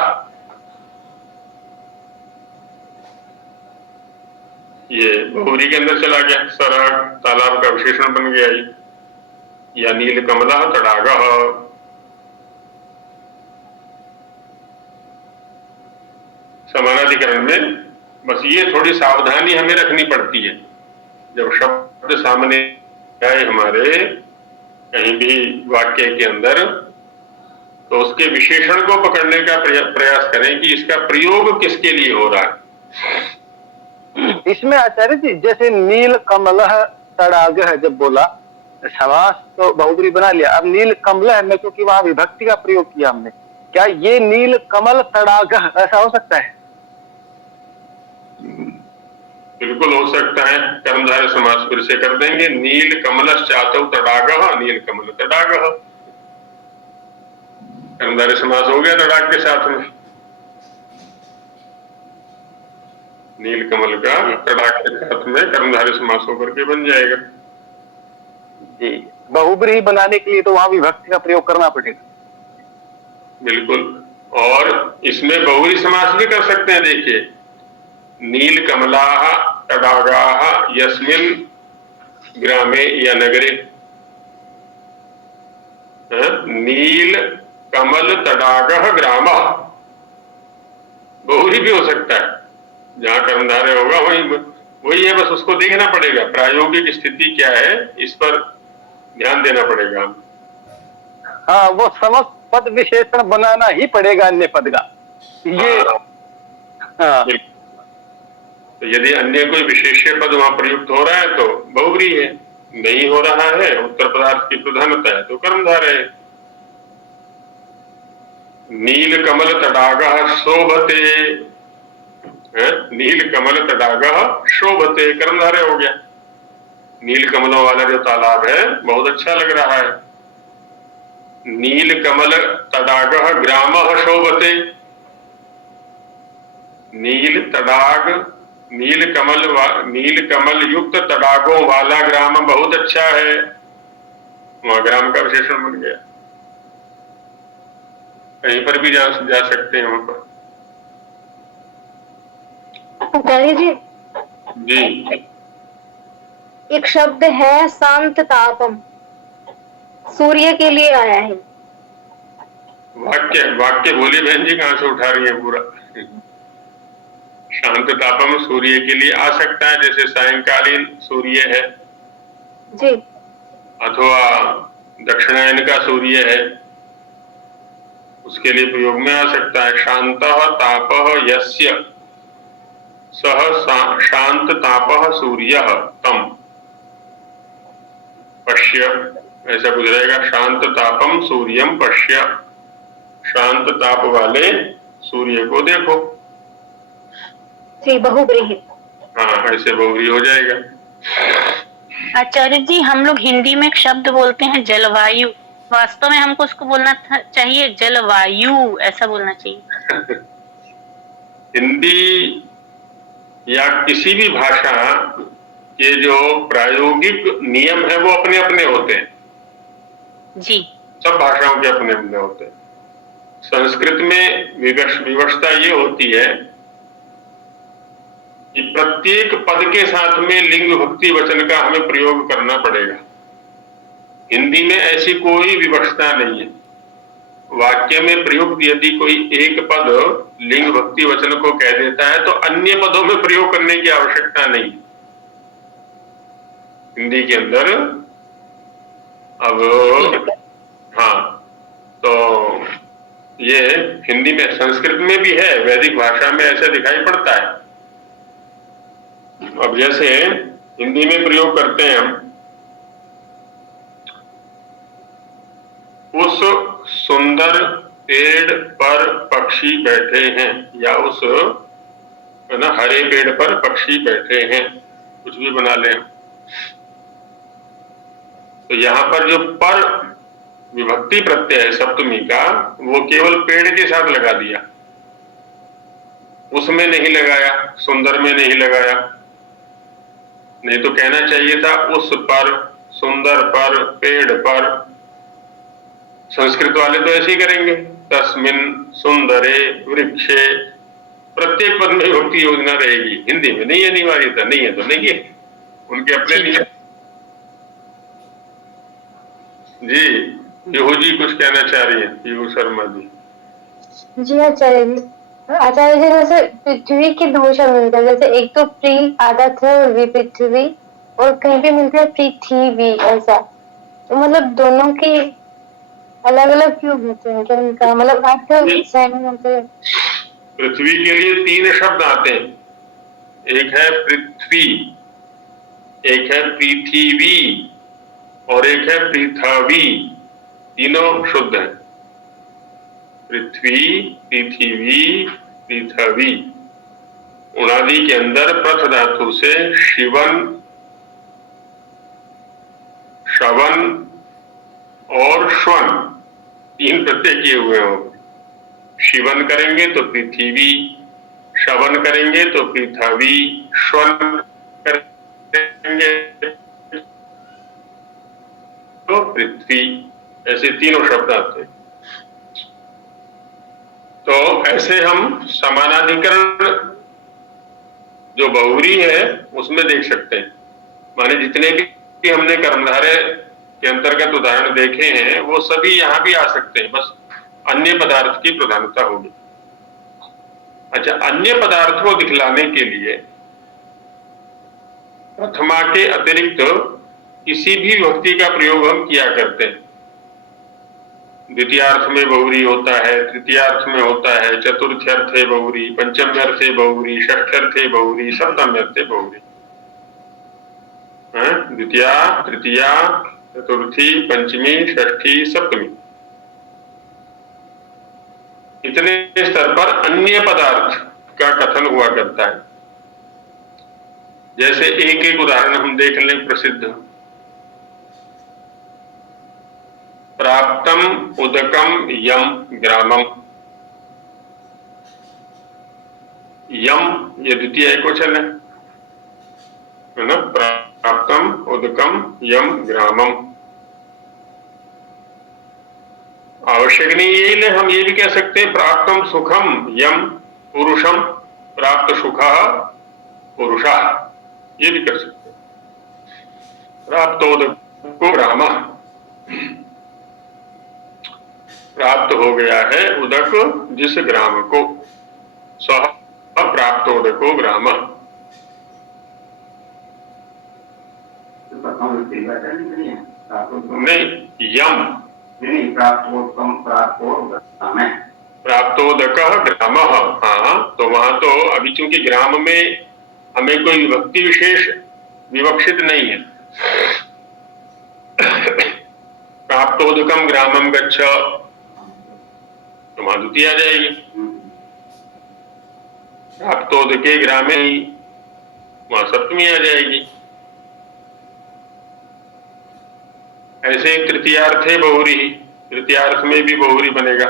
ये बहुरी के अंदर चला गया, सरा तालाब का विशेषण बन गया ये। या नील कमला तड़ागा, समानाधिकरण में बस ये थोड़ी सावधानी हमें रखनी पड़ती है। जब शब्द सामने आए हमारे कहीं भी वाक्य के अंदर, तो उसके विशेषण को पकड़ने का प्रयास करें कि इसका प्रयोग किसके लिए हो रहा है। इसमें आचार्य जी जैसे नील कमल तड़ागह जब बोला, समास तो बहुब्रीहि बना लिया, अब नील कमल में क्योंकि वहां विभक्ति का प्रयोग किया हमने, क्या ये नील कमल तड़ागह ऐसा हो सकता है? बिल्कुल हो सकता है। कर्मधारय समास फिर से कर देंगे, नील कमलस चातौ तड़ागह, नील कमल तड़ागह, कर्मधारय समास हो गया तड़ाग के साथ में। नील कमल का तड़ाग के साथ में कर्मधारय समास होकर के बन जाएगा। जी, बहुब्रीहि बनाने के लिए तो वहां विभक्ति का प्रयोग करना पड़ेगा। बिल्कुल, और इसमें बहुब्रीहि समास भी कर सकते हैं। देखिए, नील कमलाः तडागाः यस्मिन् ग्रामे या नगरे, नील कमल तडागः ग्रामः, बहुब्रीहि भी हो सकता है। जहां कर्मधारय होगा वही है, बस उसको देखना पड़ेगा प्रायोगिक स्थिति क्या है, इस पर ध्यान देना पड़ेगा। हाँ, वो समस्त पद विशेषण बनाना ही पड़ेगा अन्य पद का ये। हाँ, तो यदि अन्य कोई विशेष्य पद वहां प्रयुक्त हो रहा है तो बहुब्रीहि है, नहीं हो रहा है, उत्तर पदार्थ की प्रधानता है, तो कर्मधारय है। नील कमल तडागः शोभते, नील कमल तडागः शोभते, कर्मधारय हो गया। नील कमलों वाला जो तालाब है बहुत अच्छा लग रहा है। नील कमल तडागः ग्रामः शोभते, नील तडाग, नील कमल युक्त तडागों वाला ग्राम बहुत अच्छा है, वहां ग्राम का विशेषण बन गया। कहीं पर भी जा सकते हैं वहां पर। आचार्य जी, जी, एक शब्द है शांत तापम, सूर्य के लिए आया है। वाक्य बोली बहन जी, कहां से उठा रही है पूरा। शांत तापम सूर्य के लिए आ सकता है, जैसे सायंकालीन सूर्य है जी, अथवा दक्षिणायन का सूर्य है, उसके लिए प्रयोग में आ सकता है। शांतः तापः यस्य सह शांत तापः सूर्यः तम पश्य, ऐसा कुछ रहेगा। शांत तापम सूर्यम पश्य, शांत ताप वाले सूर्य को देखो। जी, बहुब्रीहि। हाँ, ऐसे बहुब्रीहि हो जाएगा। आचार्य जी, हम लोग हिंदी में एक शब्द बोलते हैं जलवायु, वास्तव में हमको उसको बोलना चाहिए जलवायु, ऐसा बोलना चाहिए। हिंदी या किसी भी भाषा के जो प्रायोगिक नियम है वो अपने अपने होते हैं जी। सब भाषाओं के अपने अपने होते हैं। संस्कृत में विवशता ये होती है कि प्रत्येक पद के साथ में लिंग विभक्ति वचन का हमें प्रयोग करना पड़ेगा। हिंदी में ऐसी कोई विवशता नहीं है। वाक्य में प्रयुक्त यदि कोई एक पद लिंग विभक्ति वचन को कह देता है तो अन्य पदों में प्रयोग करने की आवश्यकता नहीं। हिंदी के अंदर अब हाँ, तो ये हिंदी में, संस्कृत में भी है, वैदिक भाषा में ऐसा दिखाई पड़ता है। अब जैसे हिंदी में प्रयोग करते हैं हम, उस सुंदर पेड़ पर पक्षी बैठे हैं, या उस है ना हरे पेड़ पर पक्षी बैठे हैं, कुछ भी बना लें। तो यहां पर जो पर विभक्ति प्रत्यय है सप्तमी का, वो केवल पेड़ के साथ लगा दिया, उसमें नहीं लगाया, सुंदर में नहीं लगाया। नहीं तो कहना चाहिए था उस पर, सुंदर पर, पेड़ पर। संस्कृत वाले तो ऐसे ही करेंगे, तस्मिन सुंदरे वृक्षे, प्रत्येक पद में विभक्ति योजना रहेगी। हिंदी में नहीं, अनिवार्यता नहीं है तो नहीं है, उनके अपने नियम। जी, पीहू जी कुछ कहना चाह रही है, पीहू शर्मा जी। जी आचार्य जी, आचार्य जी जैसे पृथ्वी के दो शब्द मिलते हैं, जैसे एक तो प्री आदत है और पृथ्वी, और कहीं पे मिलता है पृथ्वी, ऐसा। तो मतलब दोनों की अलग अलग क्यों होते हैं, क्या इनका मतलब अर्थ सेम होते हैं? पृथ्वी के लिए 3 शब्द आते हैं, एक है पृथ्वी, एक है पृथ्वी और एक है पृथ्वी। तीनों शुद्ध है, पृथ्वी, पृथ्वी, पृथ्वी। उणादि के अंदर प्रथ धातु से शिवन, शवन और श्वन 3 प्रत्यय किए हुए हो। शिवन करेंगे तो पृथ्वी, शवन करेंगे तो पृथ्वी, श्वन करेंगे तो पृथ्वी, ऐसे तीनों शब्द आते हैं। तो ऐसे हम समानाधिकरण जो बहुव्रीहि है उसमें देख सकते हैं। माने जितने भी हमने कर्मधारय के अंतर्गत उदाहरण देखे हैं वो सभी यहां भी आ सकते हैं, बस अन्य पदार्थ की प्रधानता होगी। अच्छा, अन्य पदार्थ को दिखलाने के लिए प्रथमा के अतिरिक्त किसी भी विभक्ति का प्रयोग हम किया करते हैं। द्वितीयार्थ में बहुव्रीहि होता है, तृतीयार्थ में होता है, चतुर्थ्यर्थे बहुव्रीहि, पंचम्यर्थे बहुव्रीहि, षष्ठ्यर्थे बहुव्रीहि, सप्तम्यर्थे बहुव्रीहि। द्वितीया, तृतीया, चतुर्थी, पंचमी, षष्ठी, सप्तमी, इतने स्तर पर अन्य पदार्थ का कथन हुआ करता है। जैसे एक एक उदाहरण हम देख लें प्रसिद्ध। प्राप्तम उदकम यम ग्रामम। यम ये द्वितीय एकवचन है ना, प्राप्तम उदकम यम ग्रामम। आवश्यक नहीं यही ले, हम ये भी कह सकते हैं प्राप्तम सुखम यम पुरुषम, प्राप्त सुखा पुरुषा, ये भी कर सकते हैं। प्राप्तोदको ग्राम, प्राप्त हो गया है उदक जिस ग्राम को, सह प्राप्तोदको ग्राम। नहीं, यम प्राप्तोदक ग्राम। हाँ, तो वहां तो अभी चूंकि ग्राम में हमें कोई विभक्ति विशेष विवक्षित नहीं है। प्राप्तोदकम ग्रामम गच्छ, तो वहां द्वितीय आ जाएगी। प्राप्तोदके ग्रामे, वहां सप्तमी आ जाएगी। ऐसे तृतीयार्थे बहुरी, तृतीयार्थ में भी बहुरी बनेगा।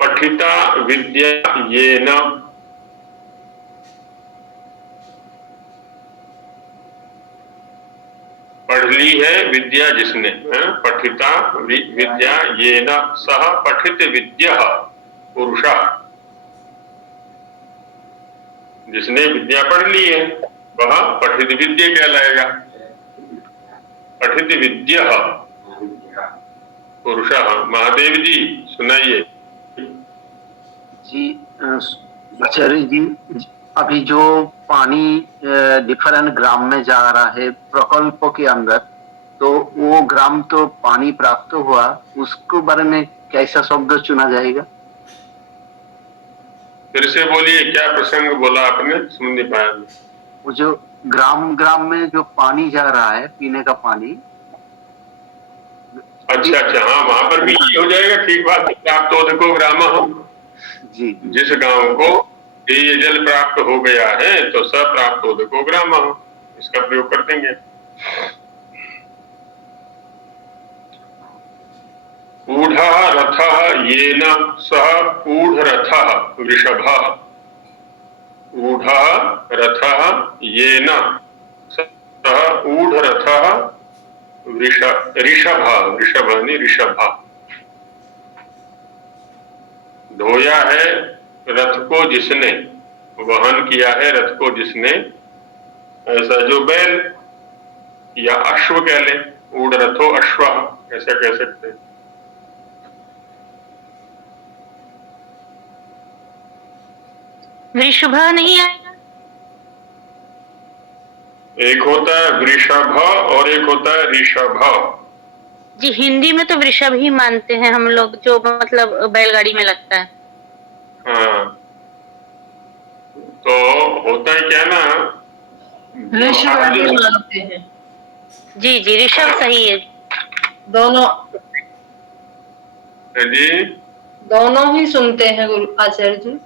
पठिता विद्या येन, पढ़ ली है विद्या जिसने, पठिता विद्या येन सह पठित विद्या पुरुषः, जिसने विद्या पढ़ ली है वह पठित विद्या कहलाएगा। पठित विद्या पुरुषः। महादेव जी सुनाइए। जी आचार्य जी, अभी जो पानी डिफरेंट ग्राम में जा रहा है प्रकल्प के अंदर, तो वो ग्राम तो पानी प्राप्त हुआ, उसको बारे में कैसा शब्द चुना जाएगा? फिर से बोलिए, क्या प्रसंग बोला आपने, सुन नहीं पाया। वो जो ग्राम में जो पानी जा रहा है, पीने का पानी। अच्छा, हाँ, वहां पर भी हो जाएगा, ठीक बात। प्राप्तोदको ग्राम, जी, जिस गांव को ये जल प्राप्त हो गया है तो सब प्राप्तोदको ग्राम, इसका प्रयोग कर देंगे। ऊढ़ः रथः येन सह ऊढ़रथः वृषभः। ऊढ़ः रथः येन सह ऊढ़रथः ऋषभः, वृषभनि ऋषभः। ढोया है रथ को जिसने, वहन किया है रथ को जिसने, ऐसा जो बैल या अश्व कह ले, ऊढ़ रथो अश्वः, ऐसा कह सकते हैं। वृषभ नहीं आएगा? एक होता है वृषभ और एक होता है ऋषभ। जी, हिंदी में तो वृषभ ही मानते हैं हम लोग, जो मतलब बैलगाड़ी में लगता है। हाँ, तो होता है क्या ना, ऋषभ ही मानते हैं। जी जी, ऋषभ सही है। दोनों जी, दोनों ही सुनते हैं गुरु आचार्य जी।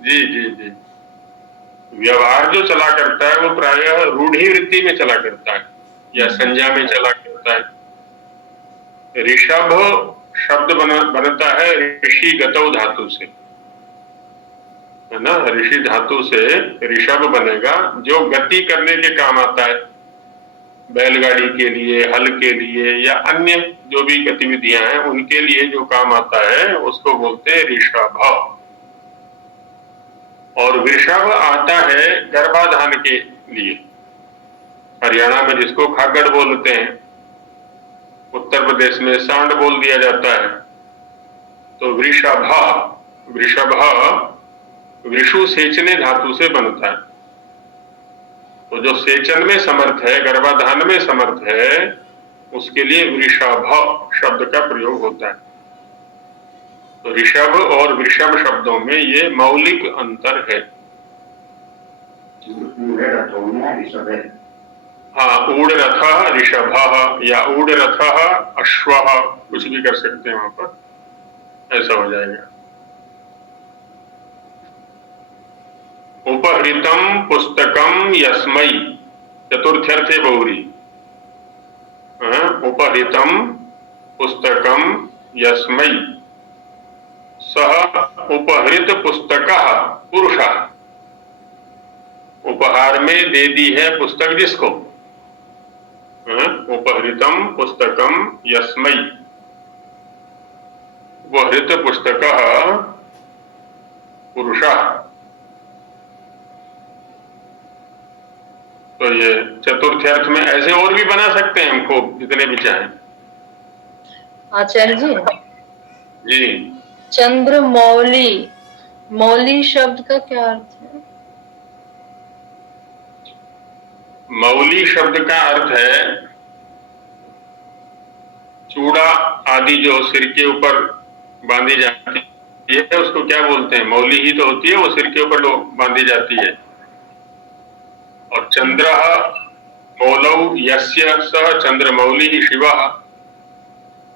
जी जी जी। व्यवहार जो चला करता है वो प्रायः रूढ़ी वृत्ति में चला करता है या संज्ञा में चला करता है। ऋषभ शब्द बनता है ऋषि गतौ धातु से, है ना। ऋषि धातु से ऋषभ बनेगा, जो गति करने के काम आता है, बैलगाड़ी के लिए, हल के लिए या अन्य जो भी गतिविधियां हैं उनके लिए जो काम आता है उसको बोलते हैं ऋषभ। और वृषभ आता है गर्भाधान के लिए, हरियाणा में जिसको खागड़ बोलते हैं, उत्तर प्रदेश में सांड बोल दिया जाता है। तो वृषभ, वृषभ वृषु सेचने धातु से बनता है। तो जो सेचन में समर्थ है, गर्भाधान में समर्थ है, उसके लिए वृषभ शब्द का प्रयोग होता है। तो ऋषभ और वृषभ शब्दों में ये मौलिक अंतर है। हाँ, ऊढ़ रथः ऋषभः या ऊढ़ रथः अश्वः, कुछ भी कर सकते हैं वहां पर, ऐसा हो जाएगा। उपहृतम पुस्तकम यस्मै, चतुर्थ्यर्थे बहुरी। उपहृतम पुस्तकम यस्मै सह उपहृत पुस्तकः पुरुषः। उपहार में दे दी है पुस्तक जिसको, उपहृतम पुस्तकम यस्मै, उपहृत पुस्तकः पुरुषः। तो ये चतुर्थ्यर्थ में ऐसे और भी बना सकते हैं हमको, जितने भी चाहें। आचार्य जी, जी, चंद्रमौली, मौली शब्द का क्या अर्थ है? मौली शब्द का अर्थ है चूड़ा आदि जो सिर के ऊपर बांधी जाती है, उसको क्या बोलते हैं? मौली ही तो होती है, वो सिर के ऊपर बांधी जाती है। और चंद्र मौलौ यस्य सह चंद्रमौली शिवः।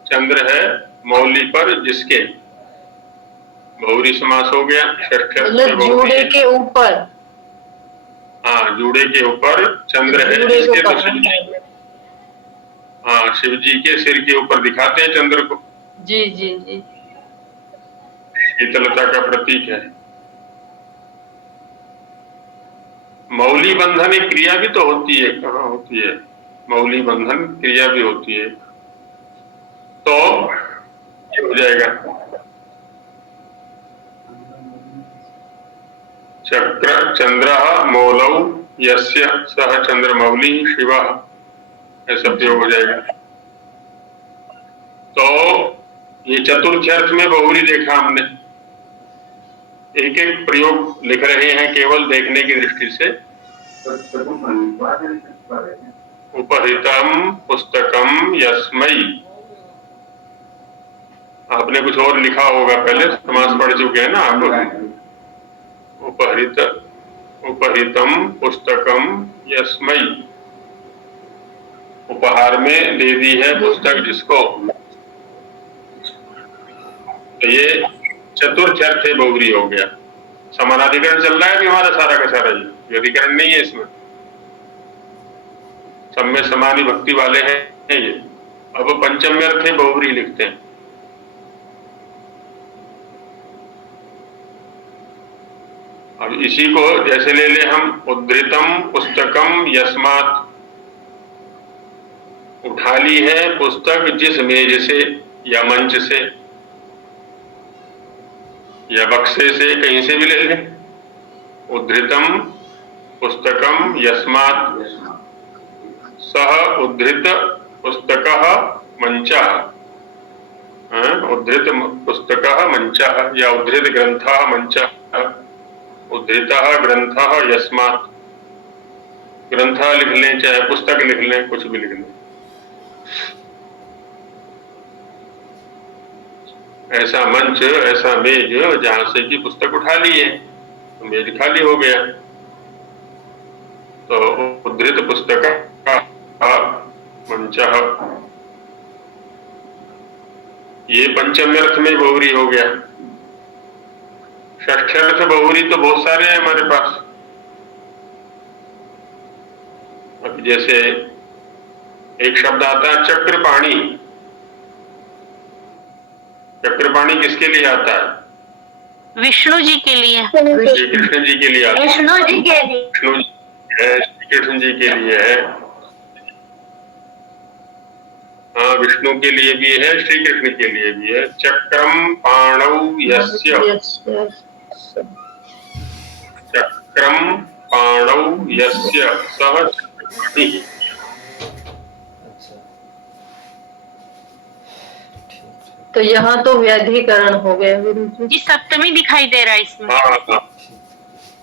चंद्र है मौली पर जिसके, बहुरी समास हो गया। मतलब जूड़े के ऊपर। हाँ, जूड़े के ऊपर चंद्र है, जूड़े इसके को तो शिव जी, हाँ, शिव जी के सिर के ऊपर दिखाते हैं चंद्र को, जी जी जी। शीतलता का प्रतीक है। मौली बंधन एक क्रिया भी तो होती है, कहाँ होती है? मौली बंधन क्रिया भी होती है, तो ये हो जाएगा चक्र चंद्र मौलौ यस्य सह चंद्रमौली शिव, ऐसा प्रयोग हो जाएगा। तो ये चतुर्थ अर्थ में बहुरी देखा हमने, एक एक प्रयोग लिख रहे हैं केवल देखने की दृष्टि से। उपहृतम पुस्तकम यस्मै, आपने कुछ और लिखा होगा, पहले समास पढ़ चुके हैं ना आप। उपहृतम पुस्तकम यस्मै, उपहार में दे दी है पुस्तक जिसको, तो ये चतुर्थ अर्थ है बहुरी हो गया। समानाधिकरण चल रहा है अभी हमारा सारा का सारा, ये व्यधिकरण नहीं है इसमें, सब में समान विभक्ति वाले हैं ये। अब पंचम अर्थ है बहुरी लिखते हैं। अब इसी को जैसे ले ले हम, उद्धृतम पुस्तकम यस्मात्, उठा ली है पुस्तक जिस मेज से या मंच से या बक्से से, कहीं से भी ले लें। उद्धृतम पुस्तकम यस्मात् सह उद्धृत पुस्तकः मंचः, उद्धृत पुस्तकः मंचः या उद्धृत ग्रंथः मंचः, उद्धृतः ग्रंथः यस्मात्, ग्रंथः लिख लें चाहे पुस्तक लिख लें, कुछ भी लिख लें। ऐसा मंच, ऐसा मेज जहां से कि पुस्तक उठा ली है, तो मेज खाली हो गया। तो उद्धृत पुस्तक मंचः, ये पंचम अर्थ में बहुरी हो गया। षष्ठ्यर्थ बहुरी तो बहुत सारे हैं हमारे पास। अब जैसे एक शब्द आता है चक्रपाणी, चक्रपाणी किसके लिए आता है? विष्णु जी के लिए, श्री कृष्ण जी के लिए आता है। विष्णु जी के लिए, विष्णु जी है, श्री कृष्ण जी के लिए है, हाँ, विष्णु के लिए भी है, श्री कृष्ण के लिए भी है। चक्रम पाणौ यस्य, चक्रम पाणौ यस्य सह चक्रपाणि। तो यहाँ तो व्यधिकरण हो गया गुरु जी, सप्तमी दिखाई दे रहा है इसमें। हाँ हाँ,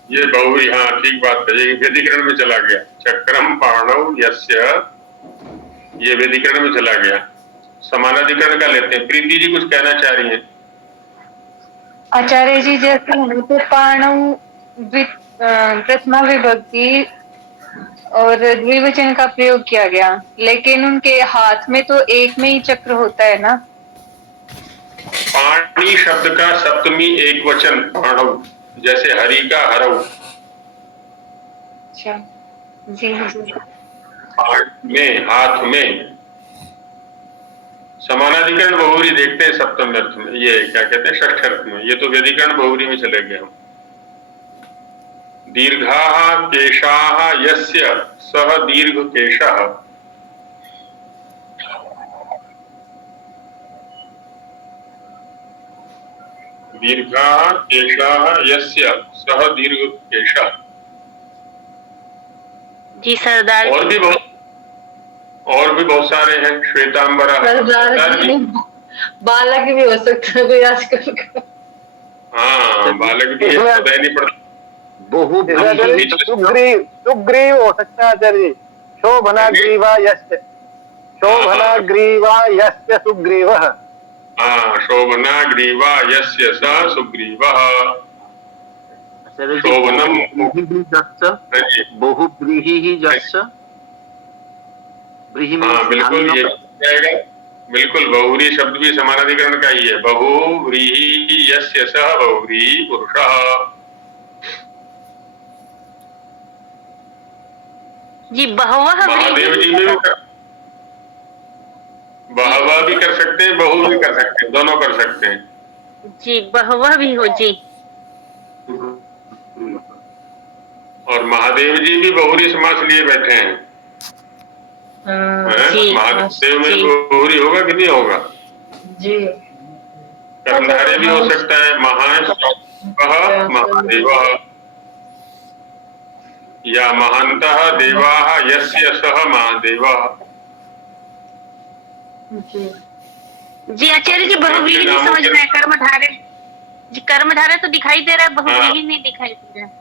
ये बहुरी, हाँ ठीक बात है, ये व्यधिकरण में चला गया। चक्रम पाणौ यस्य, ये व्यधिकरण में चला गया। समानाधिकरण का लेते हैं। प्रीति जी कुछ कहना चाह रही हैं। आचार्य जी, जैसे तो पाणौ प्रथमा विभक्ति और द्विवचन का प्रयोग किया गया, लेकिन उनके हाथ में तो एक में ही चक्र होता है ना। पाणी शब्द का सप्तमी एक वचन पाणौ, जैसे हरि का हरौ। अच्छा जी जी। में, हाथ में। समानाधिकरण बहुरी देखते हैं सप्तम अर्थ में, ये क्या कहते हैं षष्ठ अर्थ में, ये तो व्यधिकरण बहुरी में चले गए हम। दीर्घाः केशाः यस्य सह दीर्घ केशः, दीर्घाः केशाः यस्य सह दीर्घ केशः। जी सरदार, और भी बहुत सारे हैं। श्वेतांबरा, बालक भी हो सकता है कोई आजकल का। हाँ, बालक भी है, पता ही नहीं पड़ता। सुग्रीव हो सकता है आचार्य। शोभना ग्रीवा यस्य, शोभना ग्रीवा यस्य सुग्रीवः। हाँ, शोभना ग्रीवा यस्य स सुग्रीवः। शोभनम बहुव्रीहि यस्य, हाँ बिल्कुल, ये जाएगा बिल्कुल। बहुव्रीहि शब्द भी समानाधिकरण का ही है। बहुव्रीहि यस्य सः बहुव्रीहि पुरुषः। जी बहवः महादेव जी में बहवा भी कर सकते हैं, बहु भी कर सकते हैं, दोनों कर सकते हैं। जी बहवः भी हो जी। और महादेव जी भी बहुरी समास लिए बैठे हैं। जी महादेव में जी। बहुरी होगा कि नहीं होगा? जी कर्मधारय भी हो सकता है, महादेव या महान्तः देवाः यस्य सः महादेवः। जी जी आचार्य जी बहुव्रीहि नहीं समझ में है। कर्मधारय जी, कर्मधारय तो दिखाई दे रहा है, बहुव्रीहि नहीं दिखाई दे रहा है।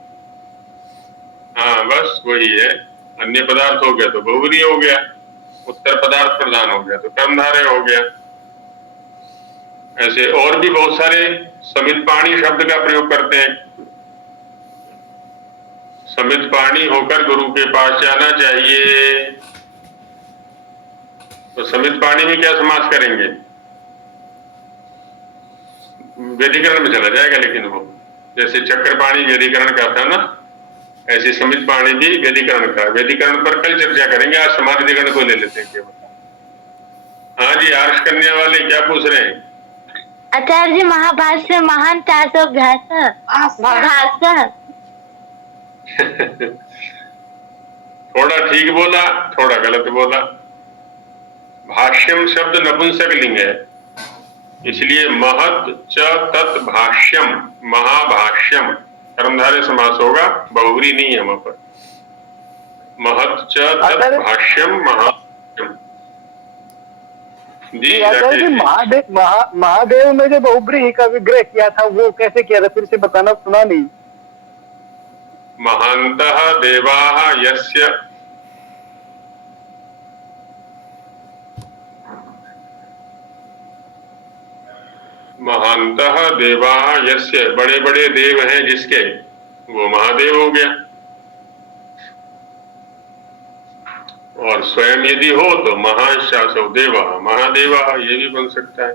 हाँ बस वही है। अन्य पदार्थ हो गया तो बहुव्रीहि हो गया, उत्तर पदार्थ प्रधान हो गया तो कर्मधारय हो गया। ऐसे और भी बहुत सारे समित पाणी शब्द का प्रयोग करते हैं। समित पाणी होकर गुरु के पास जाना चाहिए। तो समित पाणी में क्या समास करेंगे? व्यधिकरण में चला जाएगा, लेकिन वो जैसे चक्रपाणी व्यधिकरण का था ना, ऐसे समित पाणी भी व्यधिकरण का। व्यधिकरण पर कल चर्चा करेंगे, आज समाधिकरण को ले लेते हैं केवल। हाँ जी, आर्ष कन्या वाले क्या पूछ रहे हैं? आचार्य जी महाभाष्य महान भाष्य थोड़ा ठीक बोला, थोड़ा गलत बोला। भाष्यम शब्द नपुंसकलिंग है, इसलिए महत् च तत् भाष्यम, महाभाष्यम कर्मधारय समास होगा, बहुव्रीहि नहीं है वहां पर। महत् च तत् भाष्यम महाभाष्यम। जी आचार्य जी महादेव में जो बहुव्रीहि का विग्रह किया था वो कैसे किया था, फिर से बताना, सुना नहीं। महान्तः देवाः यस्य महान्तः देवाः यस्य, बड़े बड़े देव हैं जिसके, वो महादेव हो गया। और स्वयं यदि हो तो महाशासव देवा महादेवा, ये भी बन सकता है।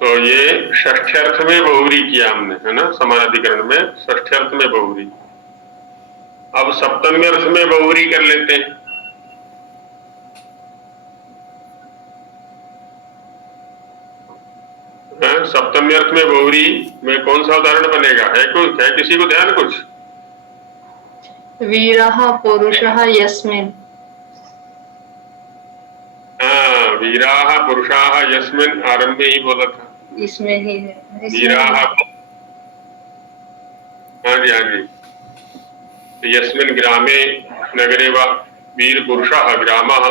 तो ये षष्ठ्यर्थ में बहुव्रीहि किया हमने, है ना, समानाधिकरण में षष्ठ्यर्थ में बहुव्रीहि। अब सप्तमी अर्थ में बहुव्रीहि कर लेते हैं। सप्तमी अर्थ में बहुव्रीहि में कौन सा उदाहरण बनेगा? है कुछ, है किसी को ध्यान कुछ? वीरः पुरुषः यस्मिन्। हाँ, वीराः पुरुषाः यस्मिन् आरंभ में ही बोला था, इसमें ही है। वीराः। हाँ जी, हाँ जी। यस्मिन् ग्रामे नगरे वा वीर पुरुषः ग्रामः,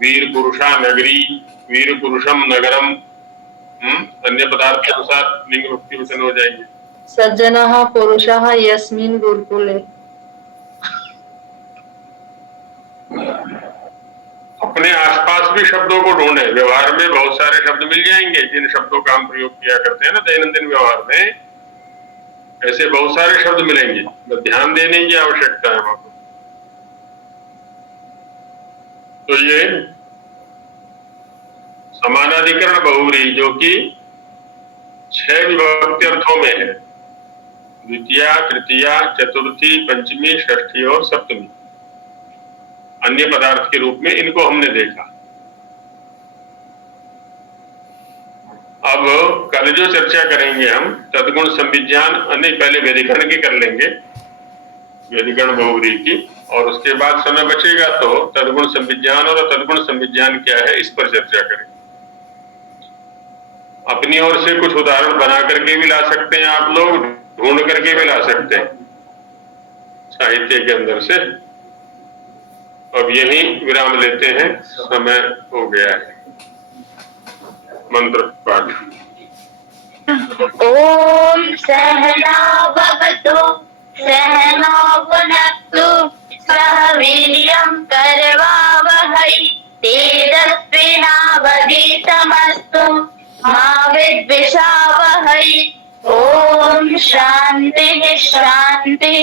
वीर पुरुषा नगरी, वीर पुरुषम नगरम। अन्य पदार्थ के अनुसार लिंग विभक्ति वचन हो जाएंगे। सज्जनः पुरुषः यस्मिन् गुरुकुले। अपने आसपास भी शब्दों को ढूंढे। व्यवहार में बहुत सारे शब्द मिल जाएंगे जिन शब्दों का हम प्रयोग किया करते हैं ना दैनंदिन व्यवहार में, ऐसे बहुत सारे शब्द मिलेंगे, तो ध्यान देने की आवश्यकता है वहां पर। तो ये समानाधिकरण बहुव्रीहि जो कि 6 विभक्ति अर्थों में है, द्वितीया, तृतीया, चतुर्थी, पंचमी, षष्ठी और सप्तमी, अन्य पदार्थ के रूप में इनको हमने देखा। अब कल जो चर्चा करेंगे हम तद्गुण संविज्ञान, नहीं पहले व्यधिकरण की कर लेंगे, व्यधिकरण बहुव्रीहि की, और उसके बाद समय बचेगा तो तद्गुण संविज्ञान और तद्गुण संविज्ञान क्या है इस पर चर्चा करेंगे। अपनी ओर से कुछ उदाहरण बना करके भी ला सकते हैं आप लोग, ढूंढ करके भी ला सकते हैं साहित्य के अंदर से। अब यही विराम लेते हैं, समय हो गया है। मंत्र पाठ। ओम सहना भवतु सहनौ भुनक्तु सह वीर्यं करवावहै तेजस्विनावधीतमस्तु मा विद्विषावहै। ओम शांति शांति।